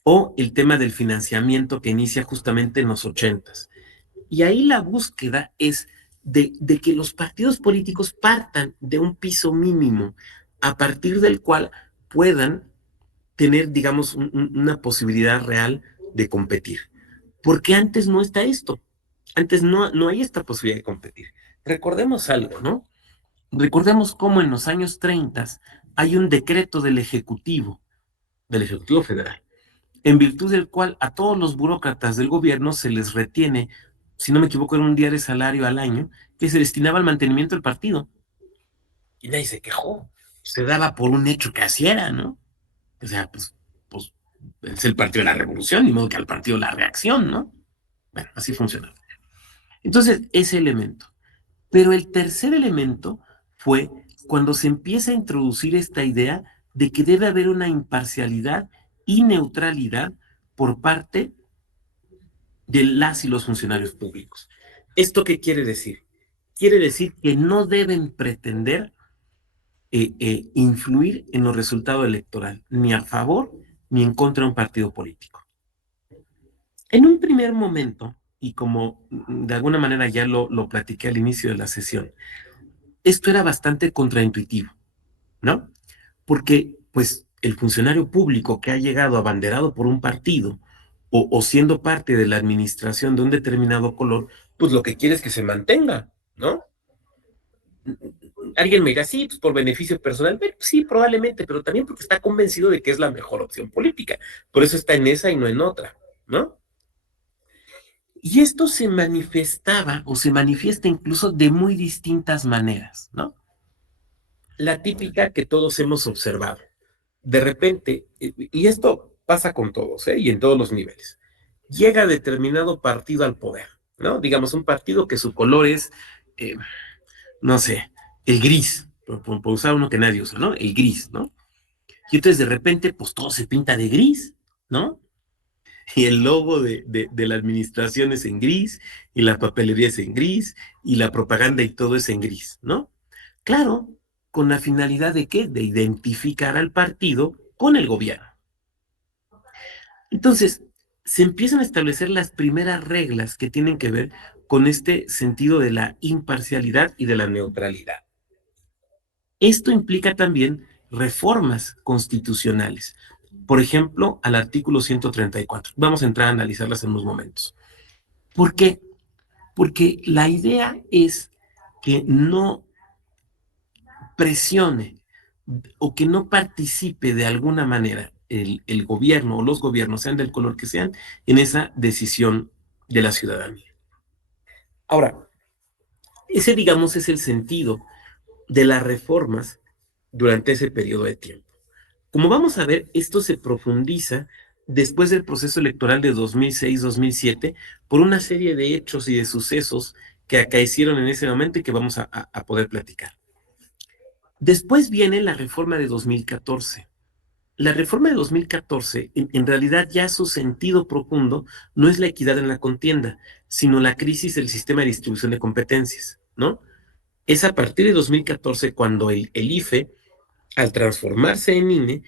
O el tema del financiamiento que inicia justamente en los 80s. Y ahí la búsqueda es de que los partidos políticos partan de un piso mínimo a partir del cual puedan tener, digamos, una posibilidad real de competir. Porque antes no está esto. Antes no hay esta posibilidad de competir. Recordemos algo, ¿no? Recordemos cómo en los años 30 hay un decreto del Ejecutivo Federal, en virtud del cual a todos los burócratas del gobierno se les retiene si no me equivoco, era un día de salario al año que se destinaba al mantenimiento del partido. Y nadie se quejó. Se daba por un hecho que así era, ¿no? O sea, pues es el partido de la revolución, ni modo que al partido de la reacción, ¿no? Bueno, así funciona. Entonces, ese elemento. Pero el tercer elemento fue cuando se empieza a introducir esta idea de que debe haber una imparcialidad y neutralidad por parte de las y los funcionarios públicos. ¿Esto qué quiere decir? Quiere decir que no deben pretender influir en los resultados electorales, ni a favor ni en contra de un partido político. En un primer momento, y como de alguna manera ya lo platiqué al inicio de la sesión, esto era bastante contraintuitivo, ¿no? Porque, pues, el funcionario público que ha llegado abanderado por un partido o siendo parte de la administración de un determinado color, pues lo que quiere es que se mantenga, ¿no? Alguien me dirá, sí, pues por beneficio personal. Pero, sí, probablemente, pero también porque está convencido de que es la mejor opción política. Por eso está en esa y no en otra, ¿no? Y esto se manifestaba o se manifiesta incluso de muy distintas maneras, ¿no? La típica que todos hemos observado. De repente, y esto pasa con todos, ¿eh? Y en todos los niveles, llega determinado partido al poder, ¿no? Digamos, un partido que su color es, eh, no sé, el gris, por usar uno que nadie usa, ¿no? El gris, ¿no? Y entonces de repente, pues todo se pinta de gris, ¿no? Y el logo de la administración es en gris, y la papelería es en gris, y la propaganda y todo es en gris, ¿no? Claro, con la finalidad de qué? De identificar al partido con el gobierno. Entonces, se empiezan a establecer las primeras reglas que tienen que ver con este sentido de la imparcialidad y de la neutralidad. Esto implica también reformas constitucionales. Por ejemplo, al artículo 134. Vamos a entrar a analizarlas en unos momentos. ¿Por qué? Porque la idea es que no presione o que no participe de alguna manera el gobierno o los gobiernos, sean del color que sean, en esa decisión de la ciudadanía. Ahora, ese, digamos, es el sentido de las reformas durante ese periodo de tiempo. Como vamos a ver, esto se profundiza después del proceso electoral de 2006-2007 por una serie de hechos y de sucesos que acaecieron en ese momento y que vamos a poder platicar. Después viene la reforma de 2014. La reforma de 2014, en realidad ya su sentido profundo no es la equidad en la contienda, sino la crisis del sistema de distribución de competencias, ¿no? Es a partir de 2014 cuando el IFE, al transformarse en INE,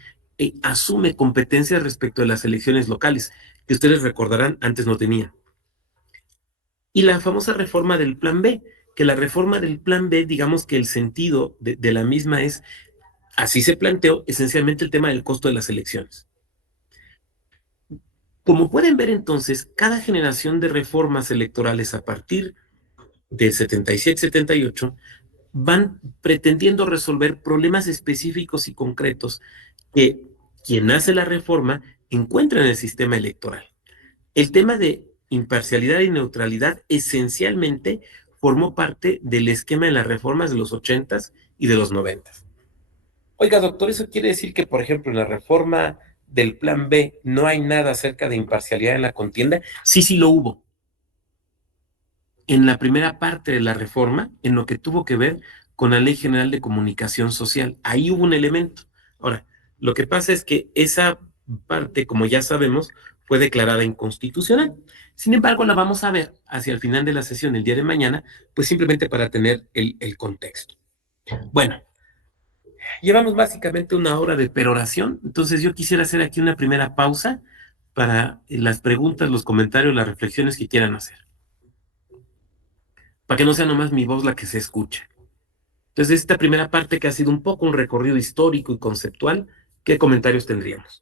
asume competencias respecto de las elecciones locales, que ustedes recordarán antes no tenía. Y la famosa reforma del Plan B, que la reforma del Plan B, digamos que el sentido de la misma es, así se planteó esencialmente el tema del costo de las elecciones. Como pueden ver entonces, cada generación de reformas electorales a partir del 77-78 van pretendiendo resolver problemas específicos y concretos que quien hace la reforma encuentra en el sistema electoral. El tema de imparcialidad y neutralidad esencialmente formó parte del esquema de las reformas de los 80s y de los 90s. Oiga, doctor, ¿eso quiere decir que, por ejemplo, en la reforma del Plan B no hay nada acerca de imparcialidad en la contienda? Sí, sí lo hubo. En la primera parte de la reforma, en lo que tuvo que ver con la Ley General de Comunicación Social, ahí hubo un elemento. Ahora, lo que pasa es que esa parte, como ya sabemos, fue declarada inconstitucional. Sin embargo, la vamos a ver hacia el final de la sesión el día de mañana, pues simplemente para tener el contexto. Bueno, llevamos básicamente una hora de peroración, entonces yo quisiera hacer aquí una primera pausa para las preguntas, los comentarios, las reflexiones que quieran hacer, para que no sea nomás mi voz la que se escuche. Entonces, esta primera parte que ha sido un poco un recorrido histórico y conceptual, ¿qué comentarios tendríamos?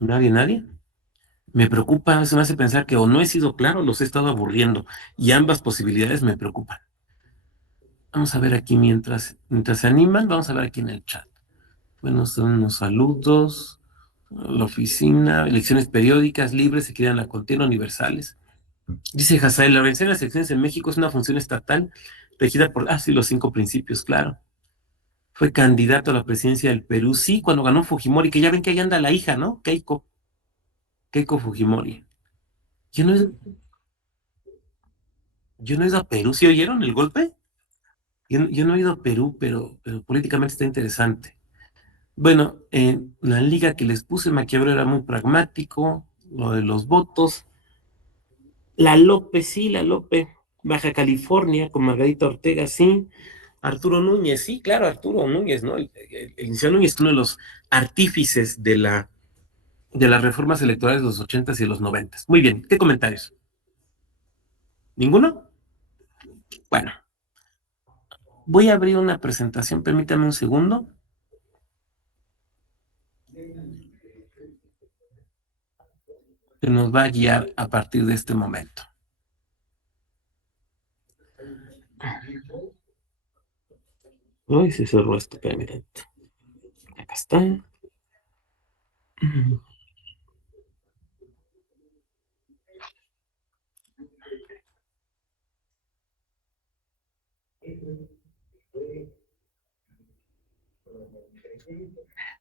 ¿Nadie, nadie? Me preocupa, eso me hace pensar que o no he sido claro, los he estado aburriendo, y ambas posibilidades me preocupan. Vamos a ver aquí mientras se animan, vamos a ver aquí en el chat. Bueno, son unos saludos. La oficina, elecciones periódicas, libres, equidad en la contienda, universales. Dice Hazael, la organización de las elecciones en México es una función estatal regida por, sí, los 5 principios, claro. Fue candidato a la presidencia del Perú, sí, cuando ganó Fujimori, que ya ven que ahí anda la hija, ¿no? Keiko Fujimori. Yo no, yo no he ido a Perú, ¿sí oyeron el golpe? Yo no he ido a Perú, pero políticamente está interesante. Bueno, la liga que les puse, Maquiavelo era muy pragmático, lo de los votos. La Lope, sí, la Lope. Baja California, con Margarita Ortega, sí. Arturo Núñez, sí, claro, Arturo Núñez, ¿no? El inicial Núñez es uno de los artífices de las reformas electorales de los 80s y de los 90s. Muy bien, ¿qué comentarios? ¿Ninguno? Bueno, voy a abrir una presentación, permítame un segundo. Que nos va a guiar a partir de este momento. Uy, se cerró esto, espérame. Acá está.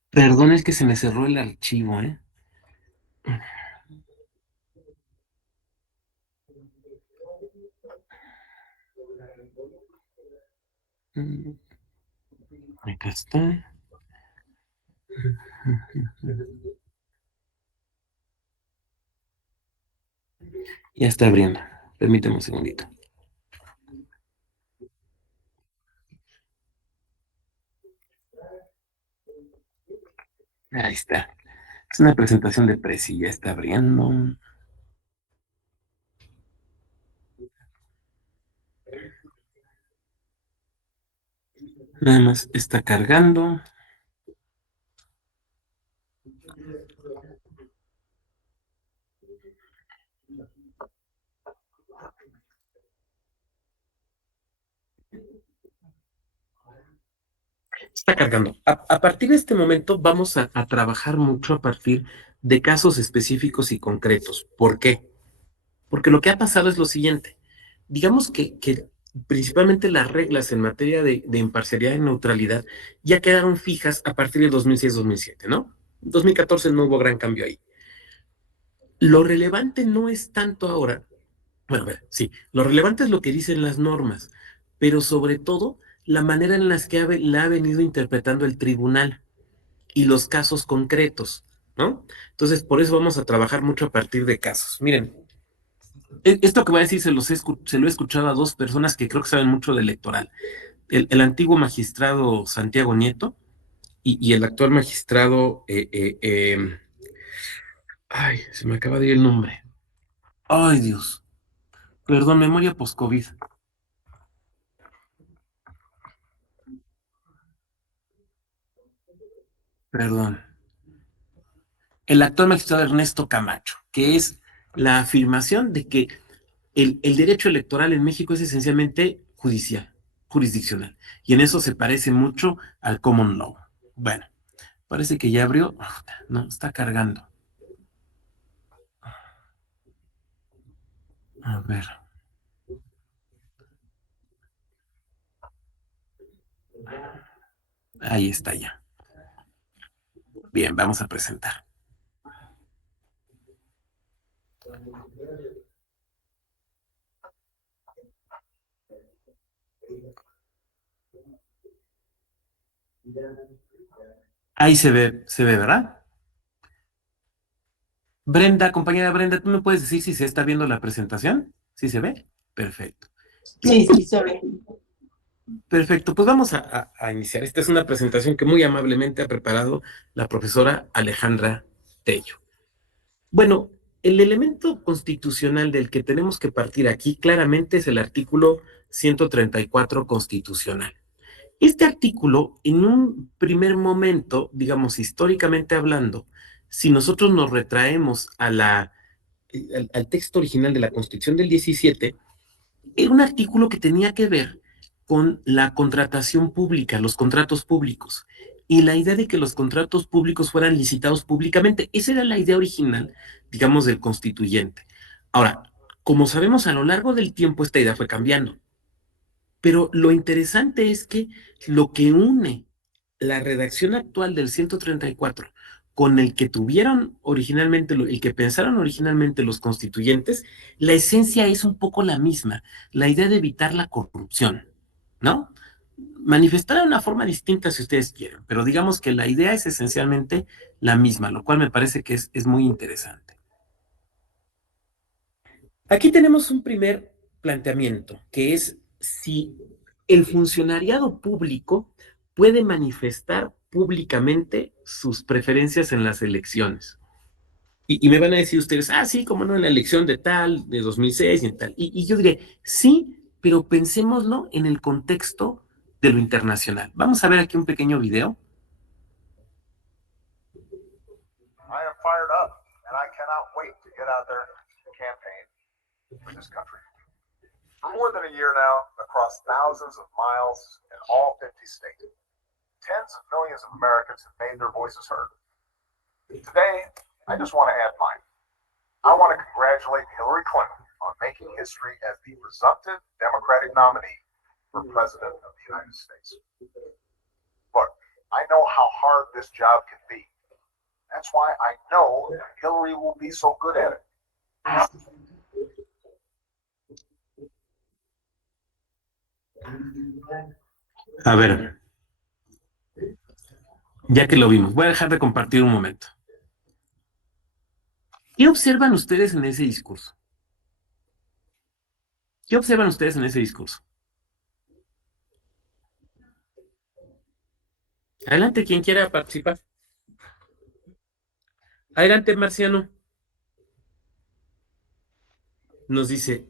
Perdón, es que se me cerró el archivo, ¿eh? Acá está. Ya está abriendo. Permíteme un segundito. Ahí está. Es una presentación de Prezi, ya está abriendo. Nada más está cargando. Está cargando. A partir de este momento vamos a trabajar mucho a partir de casos específicos y concretos. ¿Por qué? Porque lo que ha pasado es lo siguiente. Digamos que principalmente las reglas en materia de imparcialidad y neutralidad ya quedaron fijas a partir del 2006-2007, ¿no? 2014 no hubo gran cambio ahí. Lo relevante no es tanto ahora, bueno, a ver, sí, lo relevante es lo que dicen las normas, pero sobre todo la manera en la que la ha venido interpretando el tribunal y los casos concretos, ¿no? Entonces, por eso vamos a trabajar mucho a partir de casos. Miren, esto que voy a decir se lo he escuchado a dos personas que creo que saben mucho de electoral. El antiguo magistrado Santiago Nieto y el actual magistrado, ay, se me acaba de ir el nombre. Ay, Dios. Perdón, memoria post-COVID. Perdón. El actual magistrado Ernesto Camacho, que es la afirmación de que el derecho electoral en México es esencialmente judicial, jurisdiccional, y en eso se parece mucho al common law. Bueno, parece que ya abrió. No, está cargando. A ver. Ahí está ya. Bien, vamos a presentar. Ahí se ve, ¿verdad? Brenda, compañera Brenda, ¿tú me puedes decir si se está viendo la presentación? ¿Sí se ve? Perfecto. Sí, sí, se ve. Perfecto, pues vamos a iniciar. Esta es una presentación que muy amablemente ha preparado la profesora Alejandra Tello. Bueno, el elemento constitucional del que tenemos que partir aquí claramente es el artículo 134 constitucional. Este artículo, en un primer momento, digamos históricamente hablando, si nosotros nos retraemos al texto original de la Constitución del 17, era un artículo que tenía que ver con la contratación pública, los contratos públicos. y la idea de que los contratos públicos fueran licitados públicamente. Esa era la idea original, digamos, del constituyente. Ahora, como sabemos, a lo largo del tiempo esta idea fue cambiando. Pero lo interesante es que lo que une la redacción actual del 134 con el que tuvieron originalmente, el que pensaron originalmente los constituyentes, la esencia es un poco la misma, la idea de evitar la corrupción, ¿no? Manifestada de una forma distinta si ustedes quieren, pero digamos que la idea es esencialmente la misma, lo cual me parece que es muy interesante. Aquí tenemos un primer planteamiento, que es si el funcionariado público puede manifestar públicamente sus preferencias en las elecciones. Y me van a decir ustedes, sí, como no, en la elección de tal, de 2006 y tal. Y yo diré, sí, pero pensémoslo en el contexto de lo internacional. Vamos a ver aquí un pequeño video. I am fired up, and I cannot wait to get out there and campaign for this country. For more than a year now, across thousands of miles in all 50 states, tens of millions of Americans have made their voices heard. Today, I just want to add mine. I want to congratulate Hillary Clinton on making history as the presumptive Democratic nominee for President of the United States. Look, I know how hard this job can be. That's why I know Hillary will be so good at it. A ver, ya que lo vimos, voy a dejar de compartir un momento. ¿Qué observan ustedes en ese discurso? ¿Qué observan ustedes en ese discurso? Adelante, quien quiera participar. Adelante, Marciano. Nos dice,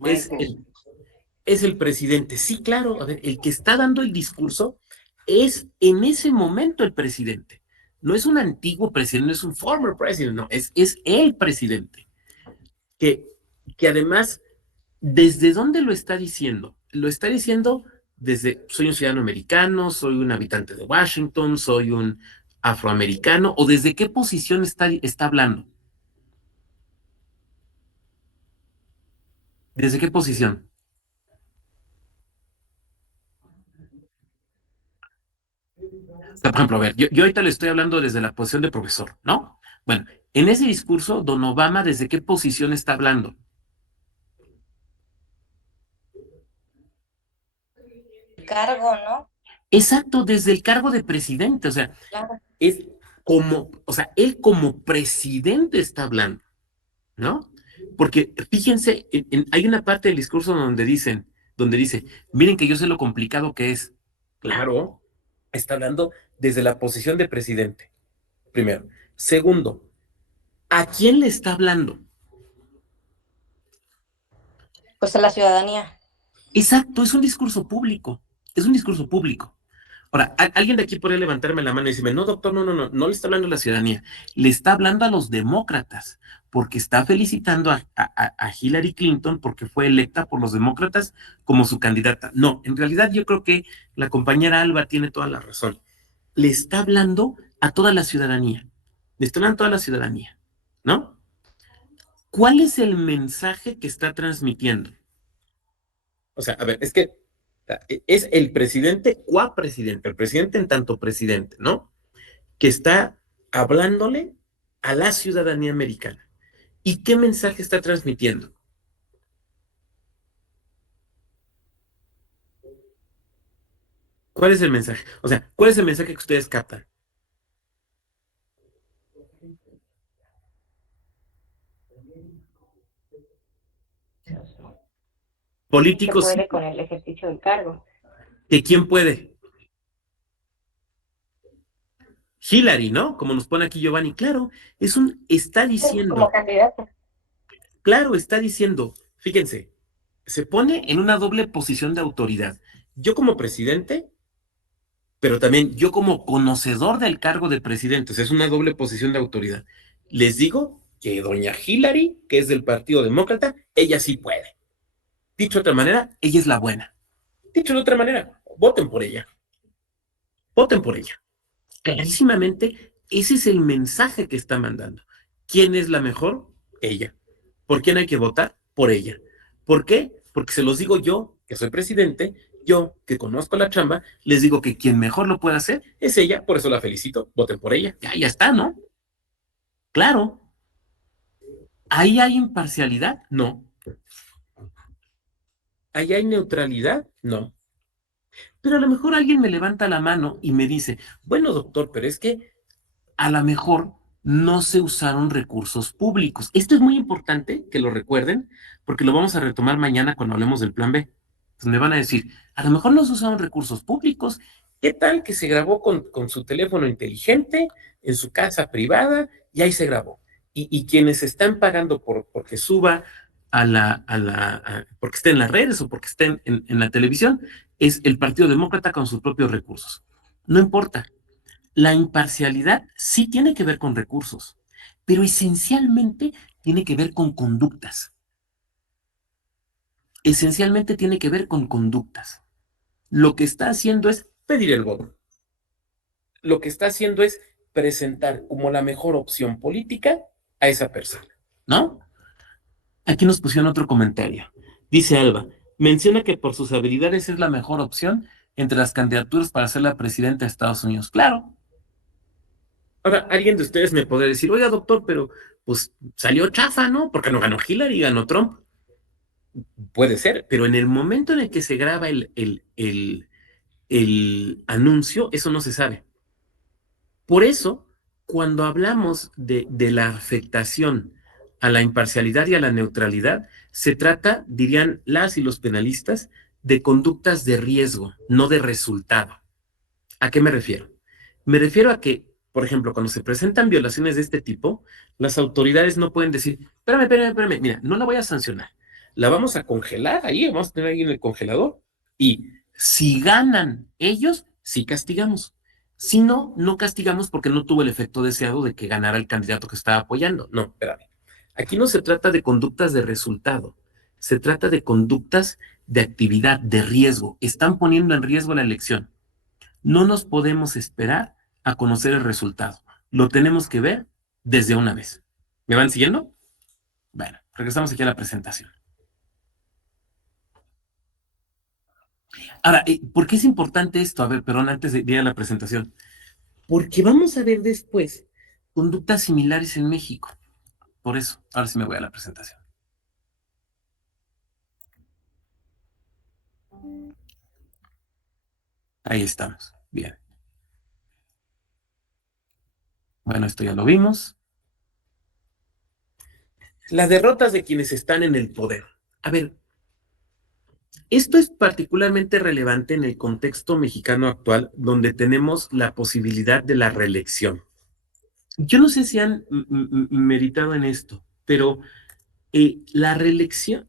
es el presidente. Sí, claro, a ver, el que está dando el discurso es en ese momento el presidente. No es un antiguo presidente, no es un former president, no, es el presidente. Que además, ¿desde dónde lo está diciendo? Lo está diciendo desde, soy un ciudadano americano, soy un habitante de Washington, soy un afroamericano, o desde qué posición está hablando. ¿Desde qué posición? O sea, por ejemplo, a ver, yo ahorita le estoy hablando desde la posición de profesor, ¿no? Bueno, en ese discurso, don Obama, ¿desde qué posición está hablando? Cargo, ¿no? Exacto, desde el cargo de presidente, o sea, Claro. es como, o sea, él como presidente está hablando, ¿no? Porque fíjense, hay una parte del discurso donde dice, miren que yo sé lo complicado que es. Claro, está hablando desde la posición de presidente, primero. Segundo, ¿a quién le está hablando? Pues a la ciudadanía. Exacto, es un discurso público, es un discurso público. Ahora, alguien de aquí podría levantarme la mano y decirme, no, doctor, no le está hablando a la ciudadanía, le está hablando a los demócratas, porque está felicitando a Hillary Clinton porque fue electa por los demócratas como su candidata. No, en realidad yo creo que la compañera Alba tiene toda la razón. Le está hablando a toda la ciudadanía, le está hablando a toda la ciudadanía, ¿no? ¿Cuál es el mensaje que está transmitiendo? O sea, a ver, es que es el presidente cuapresidente, el presidente en tanto presidente, ¿no? Que está hablándole a la ciudadanía americana. ¿Y qué mensaje está transmitiendo? ¿Cuál es el mensaje? O sea, ¿cuál es el mensaje que ustedes captan? Políticos. Se puede con el ejercicio del cargo. ¿De quién puede? Hillary, ¿no? Como nos pone aquí Giovanni, claro, está diciendo. Como candidato. Claro, está diciendo, fíjense, se pone en una doble posición de autoridad. Yo como presidente, pero también yo como conocedor del cargo de presidente, o sea, es una doble posición de autoridad. Les digo que doña Hillary, que es del Partido Demócrata, ella sí puede. Dicho de otra manera, ella es la buena. Dicho de otra manera, voten por ella. Voten por ella. Clarísimamente, ese es el mensaje que está mandando. ¿Quién es la mejor? Ella. ¿Por quién hay que votar? Por ella. ¿Por qué? Porque se los digo yo, que soy presidente, yo, que conozco la chamba, les digo que quien mejor lo puede hacer es ella, por eso la felicito, voten por ella. Ya está, ¿no? Claro. ¿Ahí hay imparcialidad? No. ¿Ahí hay neutralidad? No. Pero a lo mejor alguien me levanta la mano y me dice, bueno, doctor, pero es que a lo mejor no se usaron recursos públicos. Esto es muy importante que lo recuerden, porque lo vamos a retomar mañana cuando hablemos del plan B. Pues me van a decir, a lo mejor no se usaron recursos públicos. ¿Qué tal que se grabó con su teléfono inteligente en su casa privada y ahí se grabó? Y quienes están pagando porque suba porque esté en las redes o porque esté en la televisión, es el Partido Demócrata con sus propios recursos. No importa, la imparcialidad sí tiene que ver con recursos, pero esencialmente tiene que ver con conductas. Esencialmente tiene que ver con conductas. Lo que está haciendo es pedir el voto. Lo que está haciendo es presentar como la mejor opción política a esa persona, ¿no? Aquí nos pusieron otro comentario. Dice Alba, menciona que por sus habilidades es la mejor opción entre las candidaturas para ser la presidenta de Estados Unidos. Claro. Ahora, alguien de ustedes me podría decir, oiga, doctor, pero pues salió chafa, ¿no? Porque no ganó Hillary, ganó Trump. Puede ser, pero en el momento en el que se graba el anuncio, eso no se sabe. Por eso, cuando hablamos de la afectación a la imparcialidad y a la neutralidad, se trata, dirían las y los penalistas, de conductas de riesgo, no de resultado. ¿A qué me refiero? Me refiero a que, por ejemplo, cuando se presentan violaciones de este tipo, las autoridades no pueden decir, espérame, mira, no la voy a sancionar, la vamos a congelar ahí, vamos a tener ahí en el congelador, y si ganan ellos, sí castigamos. Si no, no castigamos porque no tuvo el efecto deseado de que ganara el candidato que estaba apoyando. No, espérame. Aquí no se trata de conductas de resultado, se trata de conductas de actividad, de riesgo. Están poniendo en riesgo la elección. No nos podemos esperar a conocer el resultado. Lo tenemos que ver desde una vez. ¿Me van siguiendo? Bueno, regresamos aquí a la presentación. Ahora, ¿por qué es importante esto? A ver, perdón, antes de ir a la presentación. Porque vamos a ver después conductas similares en México. Por eso, ahora sí me voy a la presentación. Ahí estamos. Bien. Bueno, esto ya lo vimos. Las derrotas de quienes están en el poder. A ver, esto es particularmente relevante en el contexto mexicano actual, donde tenemos la posibilidad de la reelección. Yo no sé si han meditado en esto, pero la reelección,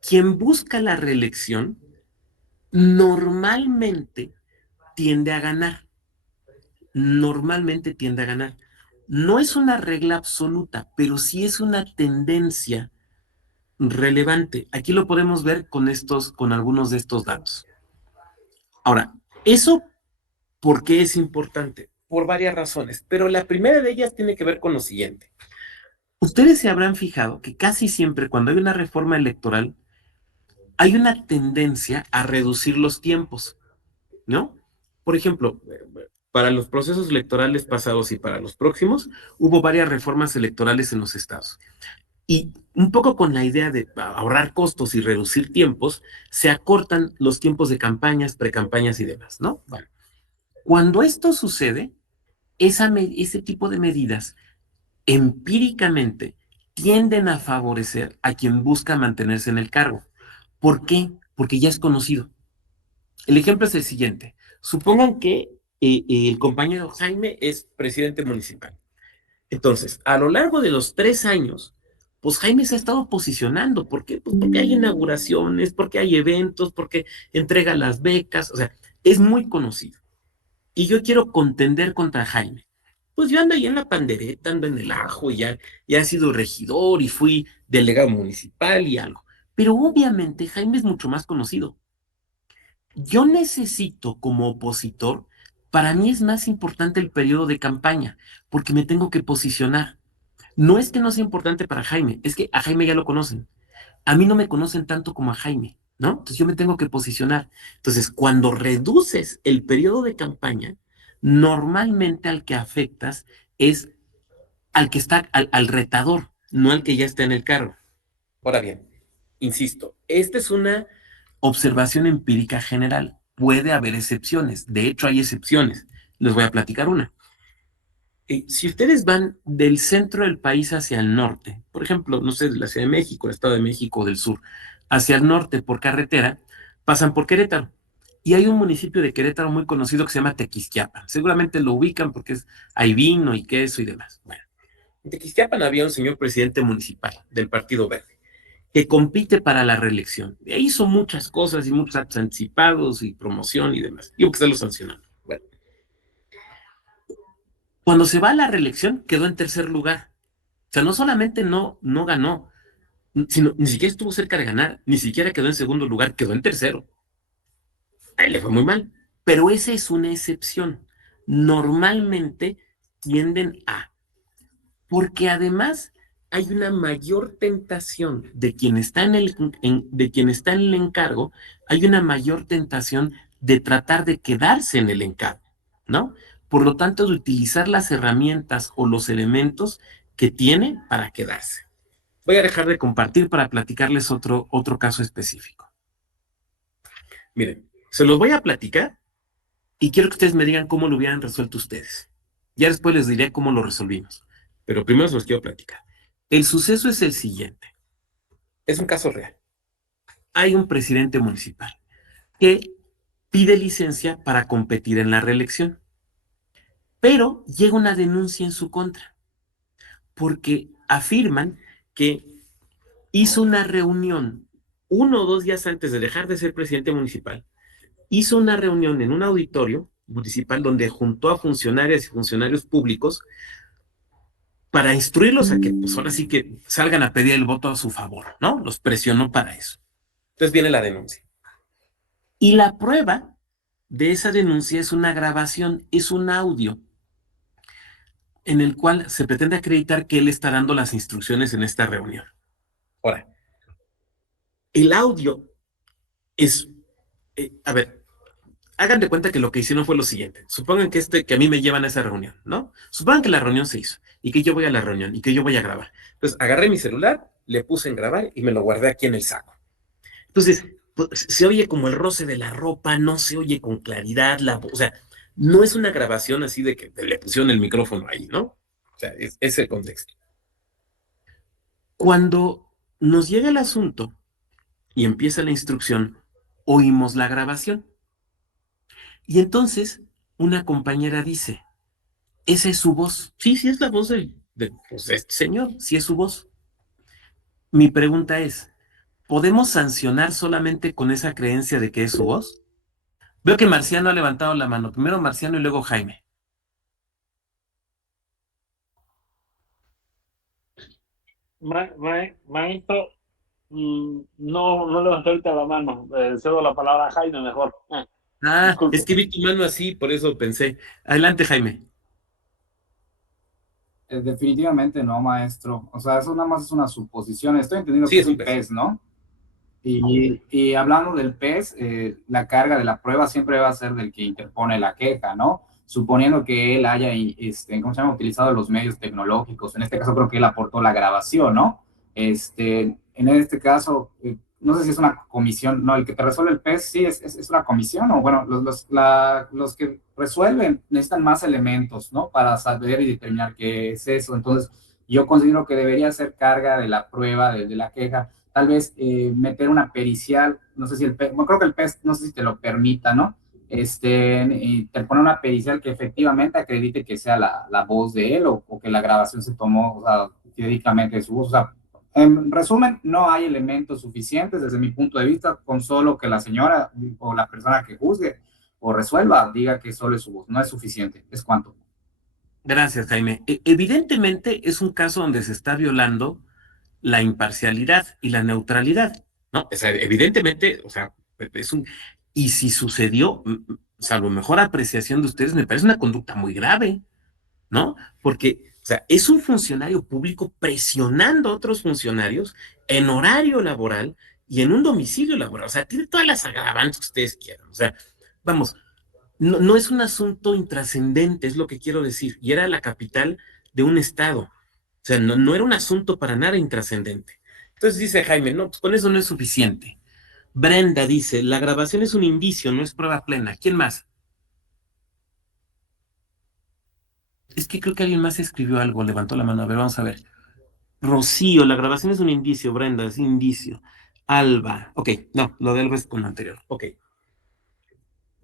quien busca la reelección normalmente tiende a ganar. Normalmente tiende a ganar. No es una regla absoluta, pero sí es una tendencia relevante. Aquí lo podemos ver con algunos de estos datos. Ahora, eso, ¿por qué es importante? Por varias razones, pero la primera de ellas tiene que ver con lo siguiente. Ustedes se habrán fijado que casi siempre cuando hay una reforma electoral, hay una tendencia a reducir los tiempos, ¿no? Por ejemplo, para los procesos electorales pasados y para los próximos, hubo varias reformas electorales en los estados. Y un poco con la idea de ahorrar costos y reducir tiempos, se acortan los tiempos de campañas, precampañas y demás, ¿no? Bueno, cuando esto sucede, ese tipo de medidas empíricamente tienden a favorecer a quien busca mantenerse en el cargo. ¿Por qué? Porque ya es conocido. El ejemplo es el siguiente. Supongan que el compañero Jaime es presidente municipal. Entonces, a lo largo de los 3 años, pues Jaime se ha estado posicionando. ¿Por qué? Pues porque hay inauguraciones, porque hay eventos, porque entrega las becas. O sea, es muy conocido. Y yo quiero contender contra Jaime. Pues yo ando ahí en la pandereta, ando en el ajo, y ya he sido regidor y fui delegado municipal y algo. Pero obviamente Jaime es mucho más conocido. Yo necesito como opositor Para mí es más importante el periodo de campaña, porque me tengo que posicionar. No es que no sea importante para Jaime, es que a Jaime ya lo conocen. A mí no me conocen tanto como a Jaime, ¿no? Entonces yo me tengo que posicionar. Entonces, cuando reduces el periodo de campaña, normalmente al que afectas es al que está, al retador, no al que ya está en el cargo. Ahora bien, insisto, esta es una observación empírica general. Puede haber excepciones. De hecho, hay excepciones. Les voy a platicar una. Si ustedes van del centro del país hacia el norte, por ejemplo, no sé, de la Ciudad de México, el Estado de México, del sur, hacia el norte por carretera, pasan por Querétaro. Y hay un municipio de Querétaro muy conocido que se llama Tequisquiapan. Seguramente lo ubican porque hay vino y queso y demás. Bueno, en Tequisquiapan había un señor presidente municipal del Partido Verde que compite para la reelección. E hizo muchas cosas y muchos actos anticipados y promoción y demás. Y que se lo sancionaron. Bueno, cuando se va a la reelección, quedó en tercer lugar. O sea, no solamente no ganó, sino ni siquiera estuvo cerca de ganar, ni siquiera quedó en segundo lugar, quedó en tercero. A él le fue muy mal. Pero esa es una excepción. Normalmente tienden a, porque además hay una mayor tentación de quien está de quien está en el encargo, hay una mayor tentación de tratar de quedarse en el encargo, ¿no? Por lo tanto, de utilizar las herramientas o los elementos que tiene para quedarse. Voy a dejar de compartir para platicarles otro caso específico. Miren, se los voy a platicar y quiero que ustedes me digan cómo lo hubieran resuelto ustedes. Ya después les diré cómo lo resolvimos. Pero primero se los quiero platicar. El suceso es el siguiente. Es un caso real. Hay un presidente municipal que pide licencia para competir en la reelección, pero llega una denuncia en su contra, porque afirman que hizo una reunión 1 o 2 días antes de dejar de ser presidente municipal, hizo una reunión en un auditorio municipal donde juntó a funcionarias y funcionarios públicos para instruirlos a que, pues ahora sí que salgan a pedir el voto a su favor, ¿no? Los presionó para eso. Entonces viene la denuncia. Y la prueba de esa denuncia es una grabación, es un audio en el cual se pretende acreditar que él está dando las instrucciones en esta reunión. Ahora, el audio es, a ver, hagan de cuenta que lo que hicieron fue lo siguiente. Supongan que a mí me llevan a esa reunión, ¿no? Supongan que la reunión se hizo y que yo voy a la reunión y que yo voy a grabar. Entonces agarré mi celular, le puse en grabar y me lo guardé aquí en el saco. Entonces, pues, se oye como el roce de la ropa, no se oye con claridad la voz, o sea, no es una grabación así de que le pusieron el micrófono ahí, ¿no? O sea, es el contexto. Cuando nos llega el asunto y empieza la instrucción, oímos la grabación. Y entonces una compañera dice, esa es su voz. Sí, sí es la voz pues, de este señor, sí es su voz. Mi pregunta es, ¿podemos sancionar solamente con esa creencia de que es su voz? Veo que Marciano ha levantado la mano. Primero Marciano y luego Jaime. Maestro, no levanté ahorita la mano. Cedo la palabra a Jaime mejor. Disculpe. Es que vi tu mano así, por eso pensé. Adelante, Jaime. Definitivamente no, maestro. O sea, eso nada más es una suposición. Estoy entendiendo Sí, que es es un un pez. pez, ¿no? Y hablando del pez, la carga de la prueba siempre va a ser del que interpone la queja, ¿no? Suponiendo que él haya, ¿cómo se llama?, utilizado los medios tecnológicos. En este caso creo que él aportó la grabación, ¿no? En este caso, no sé si es una comisión, no, el que te resuelve el pez, sí, es una comisión, o bueno, los que resuelven necesitan más elementos, ¿no? Para saber y determinar qué es eso. Entonces, yo considero que debería ser carga de la prueba, de la queja, tal vez meter una pericial, no sé si bueno, creo que el PES, no sé si te lo permita, ¿no? Te pone una pericial que efectivamente acredite que sea la voz de él o que la grabación se tomó, o sea, fidedigamente de su voz. O sea, en resumen, no hay elementos suficientes desde mi punto de vista, con solo que la señora o la persona que juzgue o resuelva diga que solo es su voz. No es suficiente, es cuanto. Gracias, Jaime. Evidentemente es un caso donde se está violando la imparcialidad y la neutralidad, ¿no? O sea, evidentemente, o sea, es un... Y si sucedió, salvo mejor apreciación de ustedes, me parece una conducta muy grave, ¿no? Porque, o sea, es un funcionario público presionando a otros funcionarios en horario laboral y en un domicilio laboral. O sea, tiene todas las agravantes que ustedes quieran. O sea, vamos, no es un asunto intrascendente, es lo que quiero decir. Y era la capital de un estado. O sea, no era un asunto para nada intrascendente. Entonces dice Jaime, no, pues con eso no es suficiente. Brenda dice, la grabación es un indicio, no es prueba plena. ¿Quién más? Es que creo que alguien más escribió algo, levantó la mano. A ver, vamos a ver. Rocío, la grabación es un indicio, Brenda, es indicio. Alba, ok, no, lo de Alba es con lo anterior. Ok.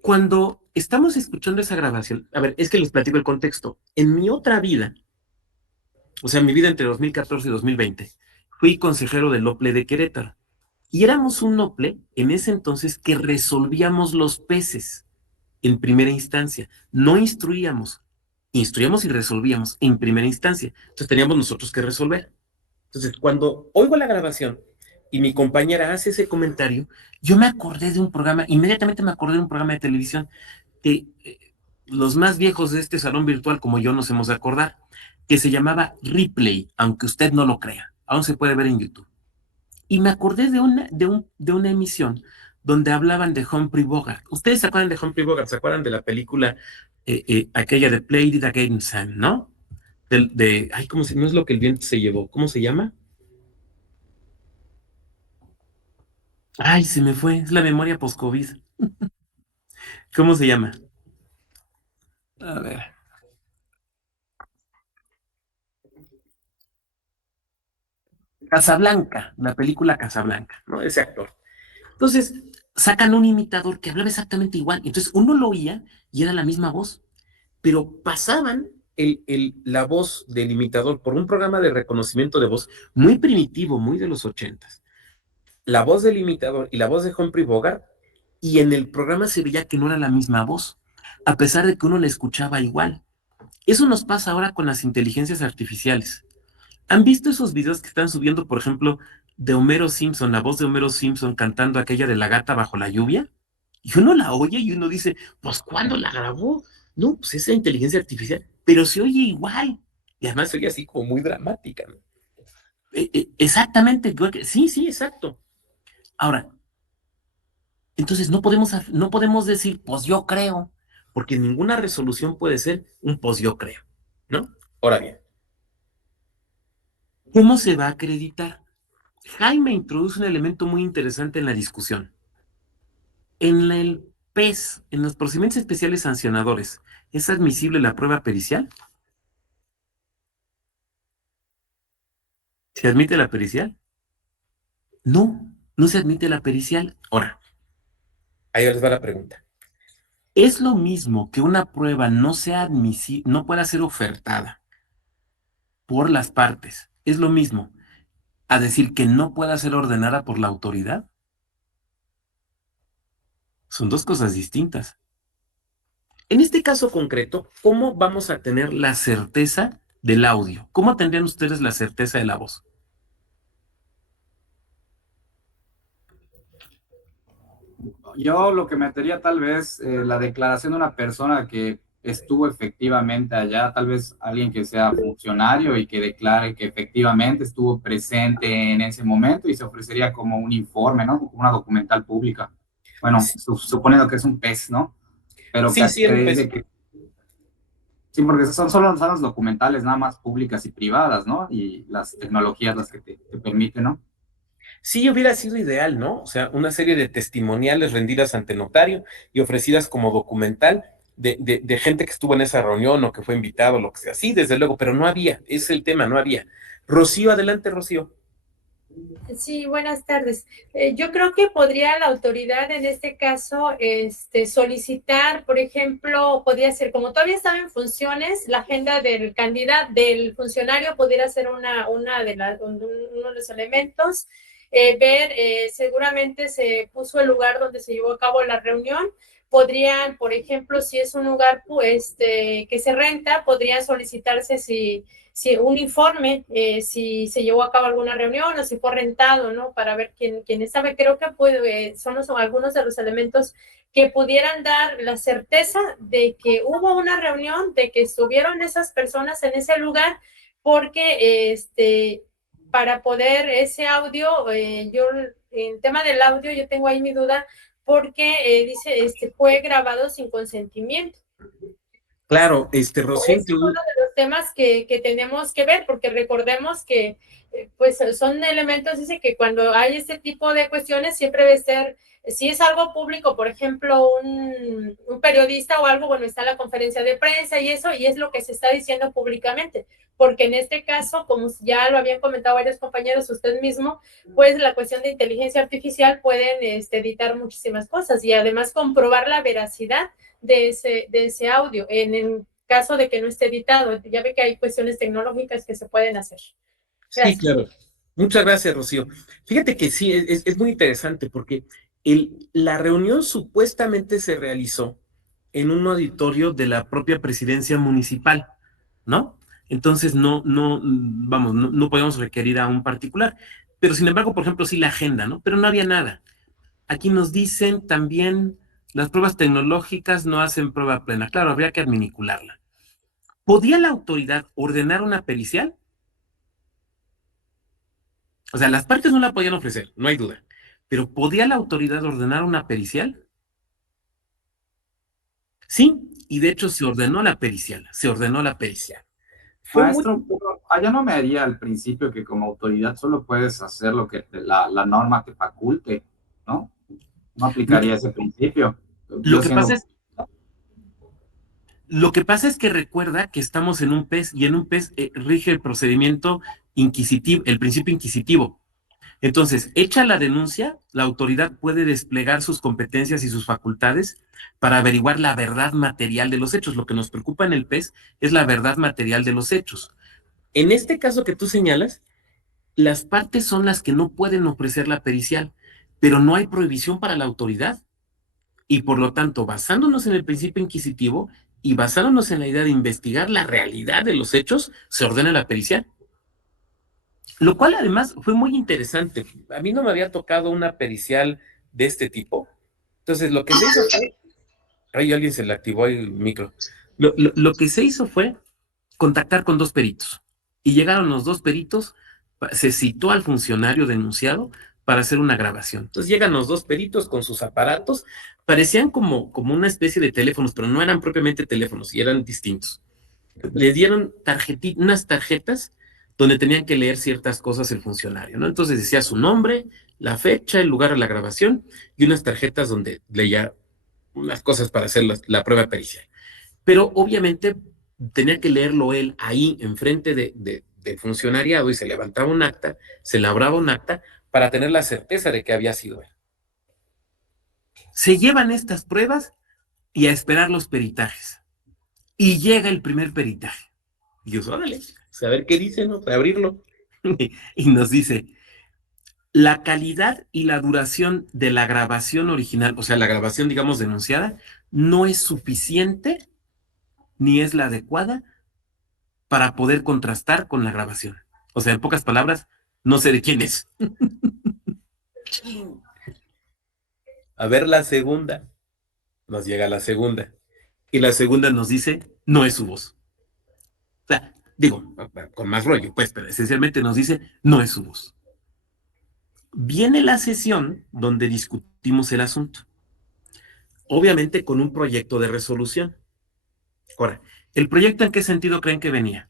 Cuando estamos escuchando esa grabación, a ver, es que les platico el contexto. En mi otra vida, o sea, en mi vida entre 2014 y 2020, fui consejero del OPLE de Querétaro. Y éramos un OPLE en ese entonces que resolvíamos los peces en primera instancia. No instruíamos, instruíamos y resolvíamos en primera instancia. Entonces teníamos nosotros que resolver. Entonces, cuando oigo la grabación y mi compañera hace ese comentario, yo me acordé de un programa, inmediatamente me acordé de un programa de televisión que los más viejos de este salón virtual, como yo, nos hemos de acordar, que se llamaba Replay, aunque usted no lo crea. Aún se puede ver en YouTube. Y me acordé de una emisión donde hablaban de Humphrey Bogart. ¿Ustedes se acuerdan de Humphrey Bogart? ¿Se acuerdan de la película aquella de Play It Again, Sam, ¿no? Ay, no es lo que el viento se llevó. ¿Cómo se llama? Ay, se me fue. Es la memoria post-COVID. ¿Cómo se llama? A ver. Casablanca, la película Casablanca, ¿no? Ese actor. Entonces, sacan un imitador que hablaba exactamente igual. Entonces, uno lo oía y era la misma voz, pero pasaban la voz del imitador por un programa de reconocimiento de voz muy primitivo, muy de los 80s. La voz del imitador y la voz de Humphrey Bogart, y en el programa se veía que no era la misma voz, a pesar de que uno la escuchaba igual. Eso nos pasa ahora con las inteligencias artificiales. ¿Han visto esos videos que están subiendo, por ejemplo, de Homero Simpson, la voz de Homero Simpson cantando aquella de la gata bajo la lluvia? Y uno la oye y uno dice, pues ¿cuándo la grabó? No, pues esa inteligencia artificial, pero se oye igual. Y además se oye así como muy dramática, ¿no? Exactamente, sí, sí, exacto. Ahora, entonces no podemos decir, pues yo creo, porque ninguna resolución puede ser un pues yo creo, ¿no? Ahora bien, ¿cómo se va a acreditar? Jaime introduce un elemento muy interesante en la discusión. En el PES, en los procedimientos especiales sancionadores, ¿es admisible la prueba pericial? ¿Se admite la pericial? No, no se admite la pericial. Ahora, ahí les va la pregunta. ¿Es lo mismo que una prueba no sea admisible, no pueda ser ofertada por las partes? ¿Es lo mismo a decir que no pueda ser ordenada por la autoridad? Son dos cosas distintas. En este caso concreto, ¿cómo vamos a tener la certeza del audio? ¿Cómo tendrían ustedes la certeza de la voz? Yo lo que metería tal vez la declaración de una persona que estuvo efectivamente allá, tal vez alguien que sea funcionario y que declare que efectivamente estuvo presente en ese momento y se ofrecería como un informe, ¿no? Como una documental pública. Bueno, suponiendo que es un PES, ¿no? Pero que Sí, sí, acredite que... Sí, porque son las documentales nada más públicas y privadas, ¿no? Y las tecnologías las que te permiten, ¿no? sí hubiera sido ideal, ¿no? O sea, una serie de testimoniales rendidas ante notario y ofrecidas como documental de gente que estuvo en esa reunión o que fue invitado, lo que sea. Sí, desde luego, pero no había, ese es el tema, no había. Rocío, adelante, Rocío. Sí, buenas tardes. Yo creo que podría la autoridad en este caso solicitar, por ejemplo, podría ser, como todavía estaba en funciones, la agenda del candidato, del funcionario pudiera ser uno de los elementos. Seguramente se puso el lugar donde se llevó a cabo la reunión, podrían, por ejemplo, si es un lugar que se renta, podría solicitarse si un informe, si se llevó a cabo alguna reunión o si fue rentado, ¿no? Para ver quién sabe. Creo que son algunos de los elementos que pudieran dar la certeza de que hubo una reunión, de que estuvieron esas personas en ese lugar, porque para poder ese audio, yo, en tema del audio, yo tengo ahí mi duda, porque dice, fue grabado sin consentimiento. Claro, Rocío, Es uno de los temas que tenemos que ver, porque recordemos que pues son elementos, dice que cuando hay este tipo de cuestiones siempre debe ser, si es algo público, por ejemplo, un periodista o algo, bueno, está la conferencia de prensa y eso, y es lo que se está diciendo públicamente, porque en este caso, como ya lo habían comentado varios compañeros, usted mismo, pues la cuestión de inteligencia artificial pueden editar muchísimas cosas y además comprobar la veracidad de ese audio, en el caso de que no esté editado. Ya ve que hay cuestiones tecnológicas que se pueden hacer. Gracias. Sí, claro. Muchas gracias, Rocío. Fíjate que sí, es muy interesante porque la reunión supuestamente se realizó en un auditorio de la propia presidencia municipal, ¿no? Entonces no podemos requerir a un particular, pero sin embargo, por ejemplo, sí la agenda, ¿no? Pero no había nada. Aquí nos dicen también, las pruebas tecnológicas no hacen prueba plena. Claro, habría que adminicularla. ¿Podía la autoridad ordenar una pericial? O sea, las partes no la podían ofrecer, no hay duda. Pero ¿podía la autoridad ordenar una pericial? Sí, y de hecho se ordenó la pericial, Maestro, allá no me haría al principio que como autoridad solo puedes hacer lo que la norma te faculte, ¿no? No aplicaría ese principio. Lo que pasa es que recuerda que estamos en un PES y en un PES rige el procedimiento inquisitivo, el principio inquisitivo. Entonces, hecha la denuncia, la autoridad puede desplegar sus competencias y sus facultades para averiguar la verdad material de los hechos. Lo que nos preocupa en el PES es la verdad material de los hechos. En este caso que tú señalas, las partes son las que no pueden ofrecer la pericial, pero no hay prohibición para la autoridad. Y por lo tanto, basándonos en el principio inquisitivo y basándonos en la idea de investigar la realidad de los hechos, se ordena la pericial. Lo cual además fue muy interesante. A mí no me había tocado una pericial de este tipo. Entonces lo que se hizo fue... Ay, alguien se le activó el micro. Lo que se hizo fue contactar con 2 peritos. Y llegaron los 2 peritos, se citó al funcionario denunciado para hacer una grabación. Entonces llegan los 2 peritos con sus aparatos, parecían como una especie de teléfonos, pero no eran propiamente teléfonos y eran distintos. Le dieron unas tarjetas donde tenían que leer ciertas cosas el funcionario, ¿no? Entonces decía su nombre, la fecha, el lugar de la grabación y unas tarjetas donde leía unas cosas para hacer la prueba pericial. Pero obviamente tenía que leerlo él ahí enfrente del funcionariado y se levantaba un acta, se labraba un acta para tener la certeza de que había sido él. Se llevan estas pruebas y a esperar los peritajes. Y llega el primer peritaje. Y Dios, órale, a ver qué dice, ¿no? Para abrirlo. Y nos dice, la calidad y la duración de la grabación original, o sea, la grabación, digamos, denunciada, no es suficiente ni es la adecuada para poder contrastar con la grabación. O sea, en pocas palabras, no sé de quién es. A ver la segunda. Nos llega la segunda. Y la segunda nos dice, no es su voz. O sea, digo, con más rollo, pues, pero esencialmente nos dice, no es su voz. Viene la sesión donde discutimos el asunto. Obviamente con un proyecto de resolución. Ahora, ¿el proyecto en qué sentido creen que venía?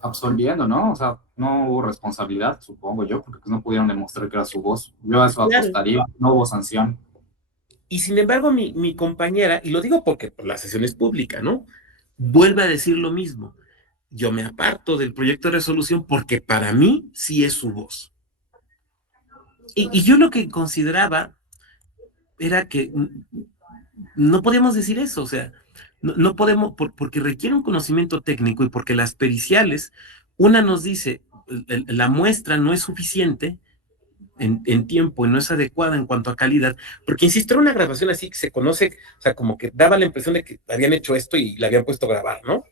Absolviendo, ¿no? O sea, no hubo responsabilidad, supongo yo, porque no pudieron demostrar que era su voz. Yo a eso apostaría, no hubo sanción. Y sin embargo, mi compañera, y lo digo porque la sesión es pública, ¿no? Vuelve a decir lo mismo. Yo me aparto del proyecto de resolución porque para mí sí es su voz. Y yo lo que consideraba era que no podíamos decir eso, o sea, no podemos, porque requiere un conocimiento técnico y porque las periciales, una nos dice, la muestra no es suficiente, en tiempo y no es adecuada en cuanto a calidad, porque insisto, era una grabación así que se conoce, o sea, como que daba la impresión de que habían hecho esto y la habían puesto a grabar, ¿no?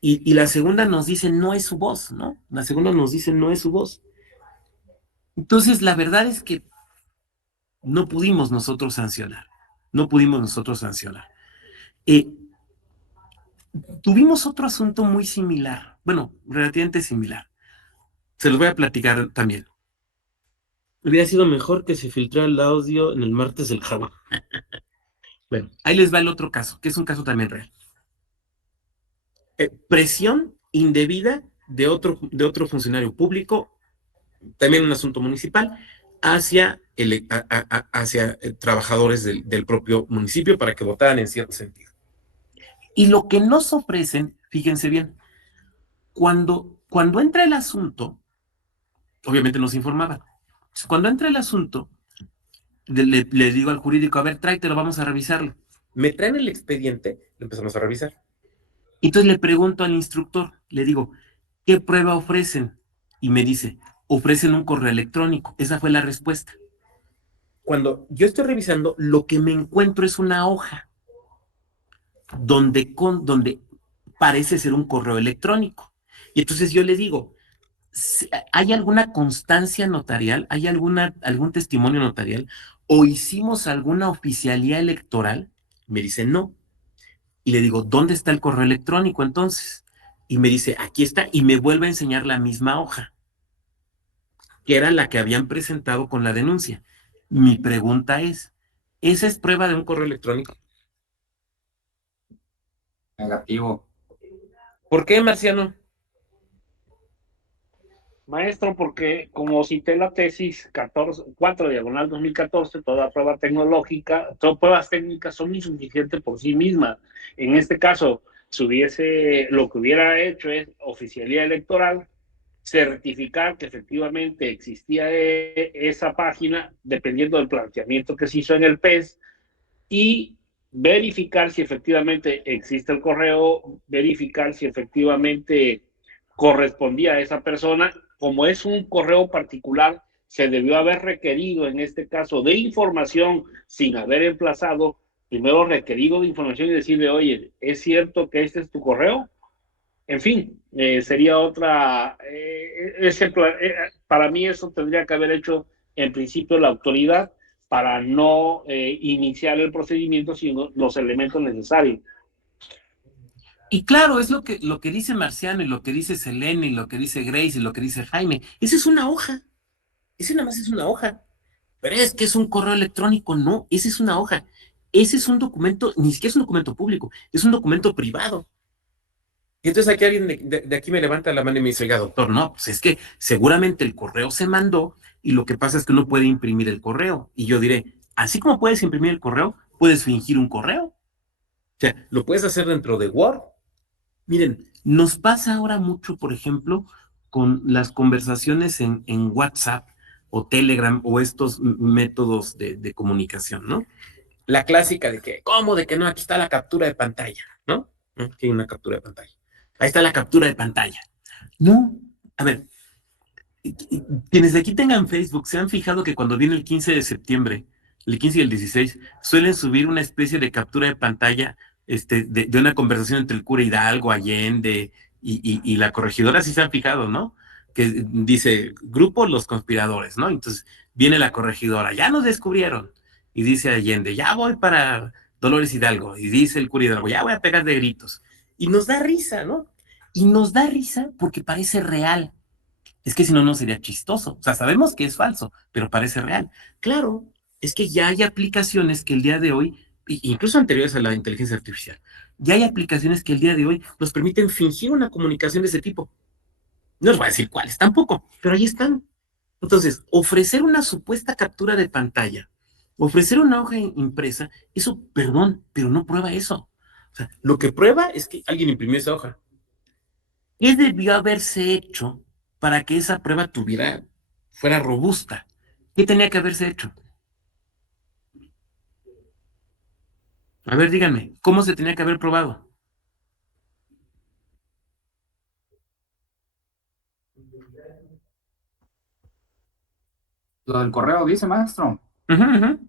Y la segunda nos dice no es su voz, ¿no? La segunda nos dice no es su voz. Entonces, la verdad es que no pudimos nosotros sancionar, no pudimos nosotros sancionar. Eh, Tuvimos otro asunto muy similar, bueno, relativamente similar. Se los voy a platicar también. Hubiera sido mejor que se filtrara el audio en el martes del jabón. Bueno, ahí les va el otro caso, que es un caso también real. Presión indebida de otro funcionario público, también un asunto municipal, hacia, hacia trabajadores del propio municipio para que votaran en cierto sentido. Y lo que nos ofrecen, fíjense bien, cuando entra el asunto, obviamente nos informaban. Cuando entra el asunto, le digo al jurídico, a ver, tráetelo, vamos a revisarlo. Me traen el expediente, lo empezamos a revisar. Entonces le pregunto al instructor, le digo, ¿qué prueba ofrecen? Y me dice, ofrecen un correo electrónico. Esa fue la respuesta. Cuando yo estoy revisando, lo que me encuentro es una hoja donde parece ser un correo electrónico. Y entonces yo le digo, ¿hay alguna constancia notarial? ¿Hay algún testimonio notarial? ¿O hicimos alguna oficialía electoral? Me dice, no. Y le digo, ¿dónde está el correo electrónico entonces? Y me dice, aquí está, y me vuelve a enseñar la misma hoja, que era la que habían presentado con la denuncia. Mi pregunta es, ¿esa es prueba de un correo electrónico? Negativo. ¿Por qué, Marciano? Maestro, porque como cité la tesis 4/2014, toda prueba tecnológica, todas pruebas técnicas son insuficientes por sí mismas. En este caso, lo que hubiera hecho es oficialía electoral, certificar que efectivamente existía esa página, dependiendo del planteamiento que se hizo en el PES, y verificar si efectivamente existe el correo, verificar si efectivamente correspondía a esa persona. Como es un correo particular, se debió haber requerido en este caso de información sin haber emplazado, primero requerido de información y decirle, oye, ¿es cierto que este es tu correo? En fin, sería otra, para mí eso tendría que haber hecho en principio la autoridad para no iniciar el procedimiento sin los elementos necesarios. Y claro, es lo que dice Marciano y lo que dice Selene y lo que dice Grace y lo que dice Jaime. Esa es una hoja. Ese nada más es una hoja. Pero es que es un correo electrónico. No, esa es una hoja. Ese es un documento, ni siquiera es un documento público, es un documento privado. Y entonces aquí alguien de aquí me levanta la mano y me dice, oiga, doctor, no, pues es que seguramente el correo se mandó y lo que pasa es que uno puede imprimir el correo. Y yo diré, así como puedes imprimir el correo, puedes fingir un correo. O sea, lo puedes hacer dentro de Word. Miren, nos pasa ahora mucho, por ejemplo, con las conversaciones en WhatsApp o Telegram o estos métodos de comunicación, ¿no? La clásica de que, ¿cómo de que no? Aquí está la captura de pantalla, ¿no? Aquí hay una captura de pantalla. Ahí está la captura de pantalla. No, a ver, quienes de aquí tengan Facebook se han fijado que cuando viene el 15 de septiembre, el 15 y el 16, suelen subir una especie de captura de pantalla de una conversación entre el cura Hidalgo, Allende y la corregidora, si se han fijado, ¿no? Que dice, grupo Los Conspiradores, ¿no? Entonces viene la corregidora, ya nos descubrieron. Y dice Allende, ya voy para Dolores Hidalgo. Y dice el cura Hidalgo, ya voy a pegar de gritos. Y nos da risa, ¿no? Y nos da risa porque parece real. Es que si no, no sería chistoso. O sea, sabemos que es falso, pero parece real. Claro, es que ya hay aplicaciones que el día de hoy, incluso anteriores a la inteligencia artificial, ya hay aplicaciones que el día de hoy nos permiten fingir una comunicación de ese tipo. No les voy a decir cuáles tampoco, pero ahí están. Entonces, ofrecer una supuesta captura de pantalla, ofrecer una hoja impresa, eso, perdón, pero no prueba eso. O sea, lo que prueba es que alguien imprimió esa hoja. ¿Qué debió haberse hecho para que esa prueba fuera robusta? ¿Qué tenía que haberse hecho? A ver, díganme, ¿cómo se tenía que haber probado? Lo del correo dice, maestro. Ujú, ujú.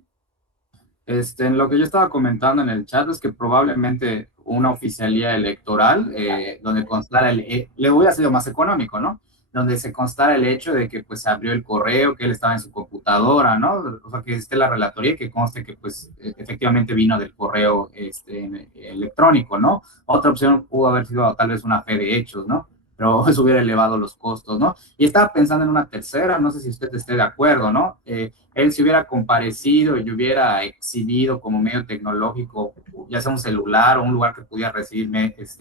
En lo que yo estaba comentando en el chat es que probablemente una oficialía electoral, donde constara le hubiera sido más económico, ¿no? Donde se constara el hecho de que pues se abrió el correo, que él estaba en su computadora, ¿no? O sea, que esté la relatoría y que conste que pues efectivamente vino del correo electrónico, ¿no? Otra opción pudo haber sido tal vez una fe de hechos, ¿no? Pero eso hubiera elevado los costos, ¿no? Y estaba pensando en una tercera, no sé si usted esté de acuerdo, ¿no? Él se hubiera comparecido y hubiera exhibido como medio tecnológico, ya sea un celular o un lugar que pudiera recibir,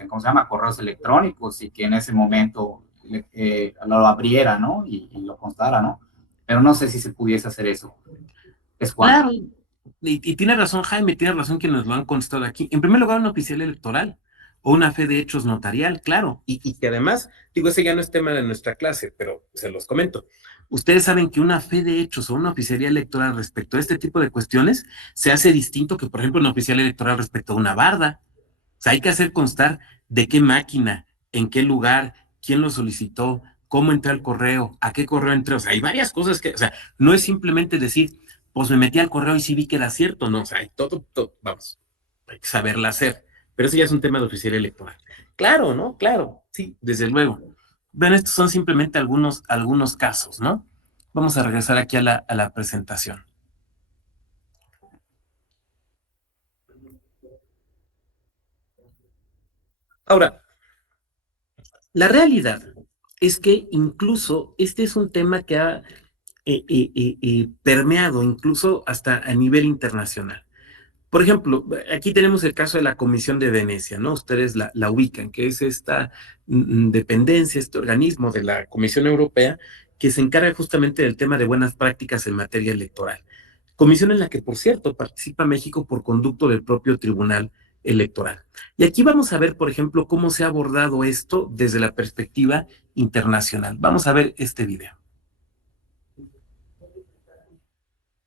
¿cómo se llama? Correos electrónicos y que en ese momento lo abriera, ¿no? Y lo constara, ¿no? Pero no sé si se pudiese hacer eso. Es cuanto. Claro, y tiene razón Jaime, tiene razón quienes lo han constado aquí. En primer lugar, una oficial electoral o una fe de hechos notarial, claro, y que además, digo, ese ya no es tema de nuestra clase, pero se los comento. Ustedes saben que una fe de hechos o una oficialía electoral respecto a este tipo de cuestiones se hace distinto que, por ejemplo, una oficial electoral respecto a una barda. O sea, hay que hacer constar de qué máquina, en qué lugar, quién lo solicitó, cómo entró al correo, a qué correo entró. O sea, hay varias cosas que, o sea, no es simplemente decir, pues me metí al correo y sí vi que era cierto, no, o sea, hay todo, vamos, hay que saberla hacer. Pero eso ya es un tema de oficial electoral. Claro, ¿no? Claro, sí, desde luego. Ven, estos son simplemente algunos casos, ¿no? Vamos a regresar aquí a la presentación. Ahora, la realidad es que incluso este es un tema que ha permeado incluso hasta a nivel internacional. Por ejemplo, aquí tenemos el caso de la Comisión de Venecia, ¿no? Ustedes la ubican, que es esta dependencia, este organismo de la Comisión Europea que se encarga justamente del tema de buenas prácticas en materia electoral. Comisión en la que, por cierto, participa México por conducto del propio Tribunal Electoral. Y aquí vamos a ver, por ejemplo, cómo se ha abordado esto desde la perspectiva internacional. Vamos a ver este video.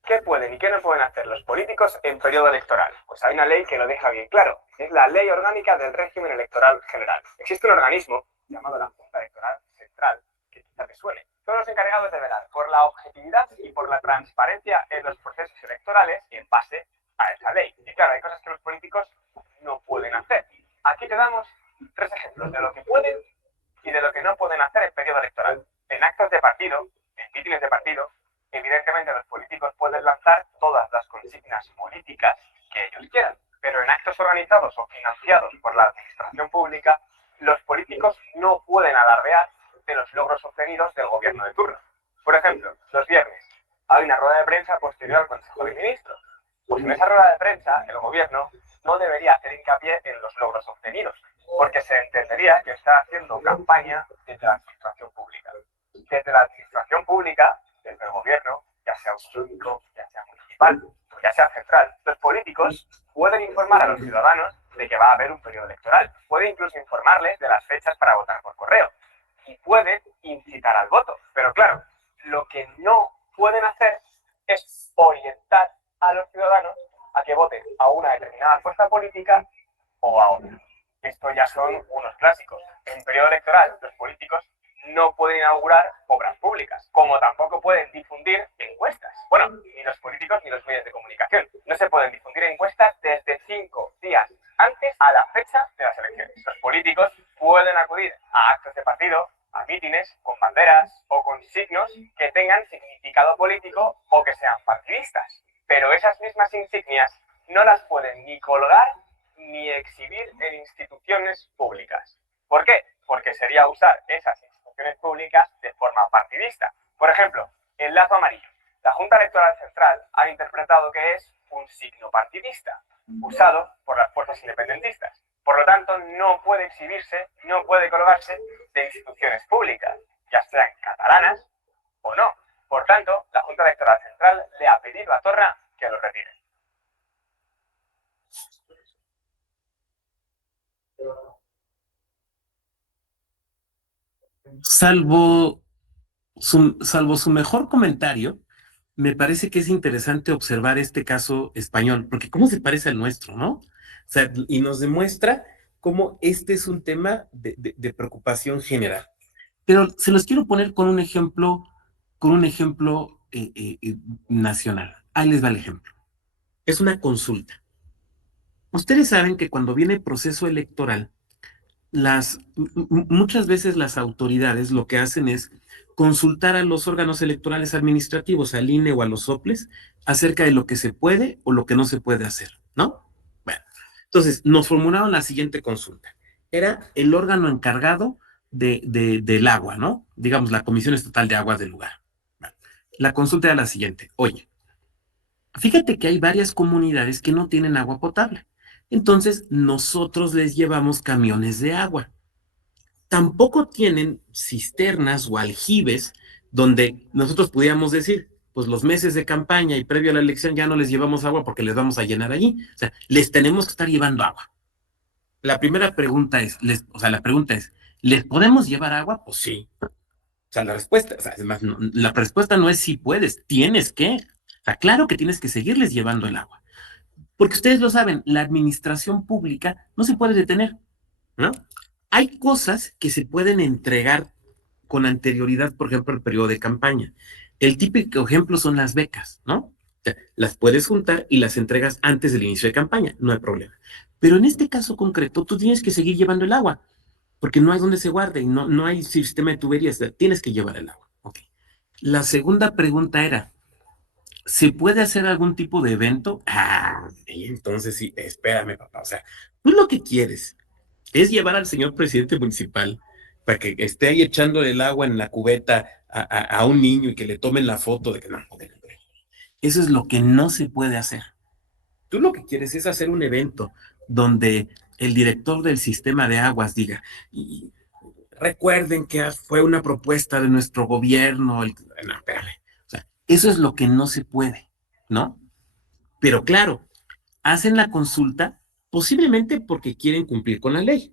¿Qué pueden y qué no pueden hacer los políticos en periodo electoral? Pues hay una ley que lo deja bien claro. Es la Ley Orgánica del Régimen Electoral General. Existe un organismo llamado la Junta Electoral Central, que quizá te suene. Son los encargados de velar por la objetividad y por la transparencia en los procesos electorales en base a esa ley. Y claro, hay cosas que los políticos no pueden hacer. Aquí te damos 3 ejemplos de lo que pueden y de lo que no pueden hacer en periodo electoral. En actos de partido, en mítines de partido, evidentemente los políticos pueden lanzar todas las consignas políticas que ellos quieran, pero en actos organizados o financiados por la administración pública, los políticos no pueden alardear de los logros obtenidos del gobierno de turno. Por ejemplo, los viernes hay una rueda de prensa posterior al Consejo de Ministros. Pues en esa rueda de prensa, el gobierno no debería hacer hincapié en los logros obtenidos, porque se entendería que está haciendo campaña desde la administración pública. Desde la administración pública, desde el gobierno, ya sea autonómico, ya sea municipal, ya sea central, los políticos pueden informar a los ciudadanos de que va a haber un periodo electoral. Pueden incluso informarles de las fechas para votar por correo. Y pueden incitar al voto. Pero claro, lo que no pueden hacer es orientar a los ciudadanos a que voten a una determinada fuerza política o a otra. Esto ya son unos clásicos. En periodo electoral, los políticos no pueden inaugurar obras públicas, como tampoco pueden difundir encuestas. Bueno, ni los políticos ni los medios de comunicación. No se pueden difundir encuestas desde 5 días antes a la fecha de las elecciones. Los políticos pueden acudir a actos de partido, a mítines con banderas o con signos que tengan significado político o que sean partidistas. Pero esas mismas insignias no las pueden ni colgar ni exhibir en instituciones públicas. ¿Por qué? Porque sería usar esas instituciones públicas de forma partidista. Por ejemplo, el lazo amarillo. La Junta Electoral Central ha interpretado que es un signo partidista, usado por las fuerzas independentistas. Por lo tanto, no puede exhibirse, no puede colgarse de instituciones públicas, ya sean catalanas o no. Por tanto, la Junta Electoral Central le ha pedido a Torra que lo retire. Salvo su mejor comentario, me parece que es interesante observar este caso español, porque cómo se parece al nuestro, ¿no? O sea, y nos demuestra cómo este es un tema de preocupación general. Pero se los quiero poner con un ejemplo nacional. Ahí les va el ejemplo. Es una consulta. Ustedes saben que cuando viene proceso electoral, muchas veces las autoridades lo que hacen es consultar a los órganos electorales administrativos, al INE o a los soples, acerca de lo que se puede o lo que no se puede hacer, ¿no? Bueno, entonces nos formularon la siguiente consulta. Era el órgano encargado del agua, ¿no? Digamos, la Comisión Estatal de Aguas del lugar. Bueno, la consulta era la siguiente. Oye, fíjate que hay varias comunidades que no tienen agua potable. Entonces, nosotros les llevamos camiones de agua. Tampoco tienen cisternas o aljibes donde nosotros pudiéramos decir, pues los meses de campaña y previo a la elección ya no les llevamos agua porque les vamos a llenar allí. O sea, les tenemos que estar llevando agua. La primera pregunta es, ¿les podemos llevar agua? Pues sí. O sea, la respuesta, además, la respuesta no es si puedes, tienes que. O sea, claro que tienes que seguirles llevando el agua. Porque ustedes lo saben, la administración pública no se puede detener, ¿no? Hay cosas que se pueden entregar con anterioridad, por ejemplo, el periodo de campaña. El típico ejemplo son las becas, ¿no? O sea, las puedes juntar y las entregas antes del inicio de campaña, no hay problema. Pero en este caso concreto, tú tienes que seguir llevando el agua, porque no hay donde se guarde y no hay sistema de tuberías, tienes que llevar el agua. Okay. La segunda pregunta era, ¿se puede hacer algún tipo de evento? Entonces sí, espérame, papá. O sea, tú lo que quieres es llevar al señor presidente municipal para que esté ahí echándole el agua en la cubeta a un niño y que le tomen la foto de que no. Eso es lo que no se puede hacer. Tú lo que quieres es hacer un evento donde el director del sistema de aguas diga, y recuerden que fue una propuesta de nuestro gobierno. No, espérame. O sea, eso es lo que no se puede, ¿no? Pero claro, hacen la consulta posiblemente porque quieren cumplir con la ley.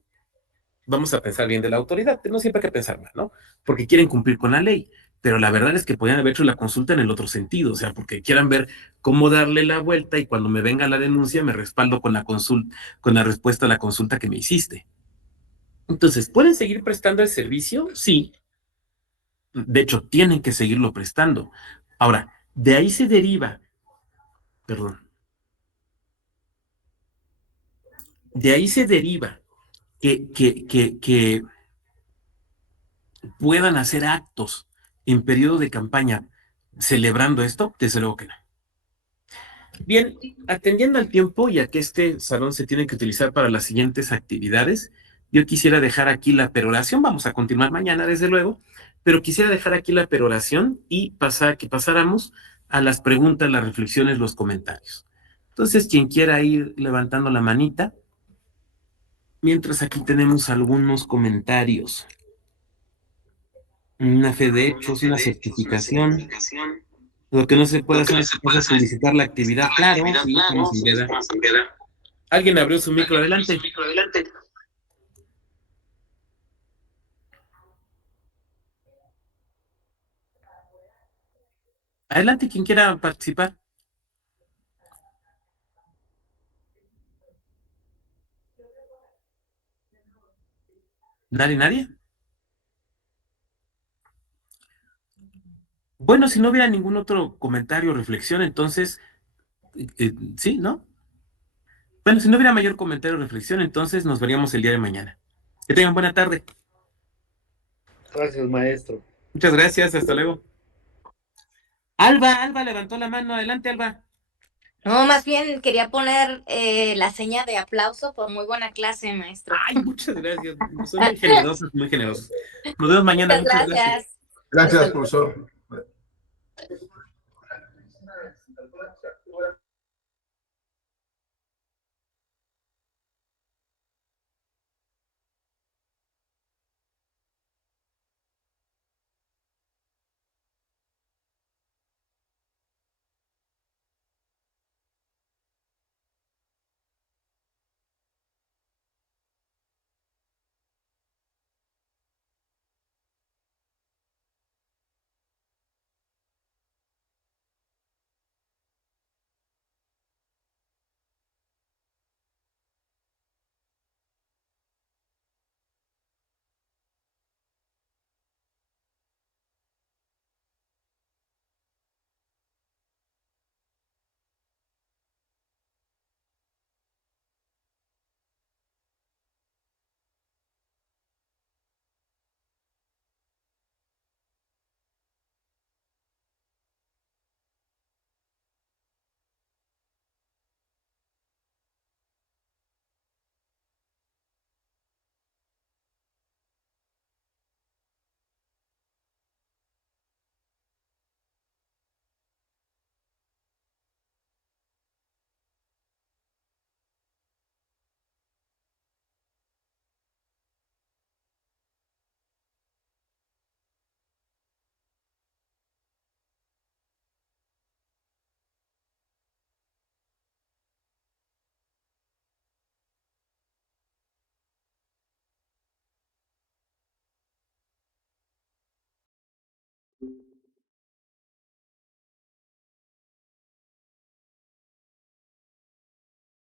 Vamos a pensar bien de la autoridad, no siempre hay que pensar mal, ¿no? Porque quieren cumplir con la ley, pero la verdad es que podrían haber hecho la consulta en el otro sentido, o sea, porque quieran ver cómo darle la vuelta y cuando me venga la denuncia me respaldo con la consulta, con la respuesta a la consulta que me hiciste. Entonces, ¿pueden seguir prestando el servicio? Sí. De hecho, tienen que seguirlo prestando. Ahora, de ahí se deriva, perdón, de ahí se deriva que puedan hacer actos en periodo de campaña celebrando esto, desde luego que no. Bien, atendiendo al tiempo y a que este salón se tiene que utilizar para las siguientes actividades, yo quisiera dejar aquí la peroración, vamos a continuar mañana desde luego, pero quisiera dejar aquí la peroración y que pasáramos a las preguntas, las reflexiones, los comentarios. Entonces, quien quiera ir levantando la manita, mientras aquí tenemos algunos comentarios. Una fe de hechos, una certificación. Lo que no se puede hacer es solicitar la actividad. Claro, sí, estamos en veda. Alguien abrió su micro, adelante. Adelante, quien quiera participar. ¿Nadie? Bueno, si no hubiera ningún otro comentario o reflexión, entonces, sí, ¿no? Bueno, si no hubiera mayor comentario o reflexión, entonces nos veríamos el día de mañana. Que tengan buena tarde. Gracias, maestro. Muchas gracias, hasta luego. Alba levantó la mano, adelante, Alba. No, más bien quería poner la seña de aplauso por muy buena clase, maestro. Ay, muchas gracias. Son muy generosos, muy generosos. Nos vemos mañana. Muchas gracias. Gracias, profesor.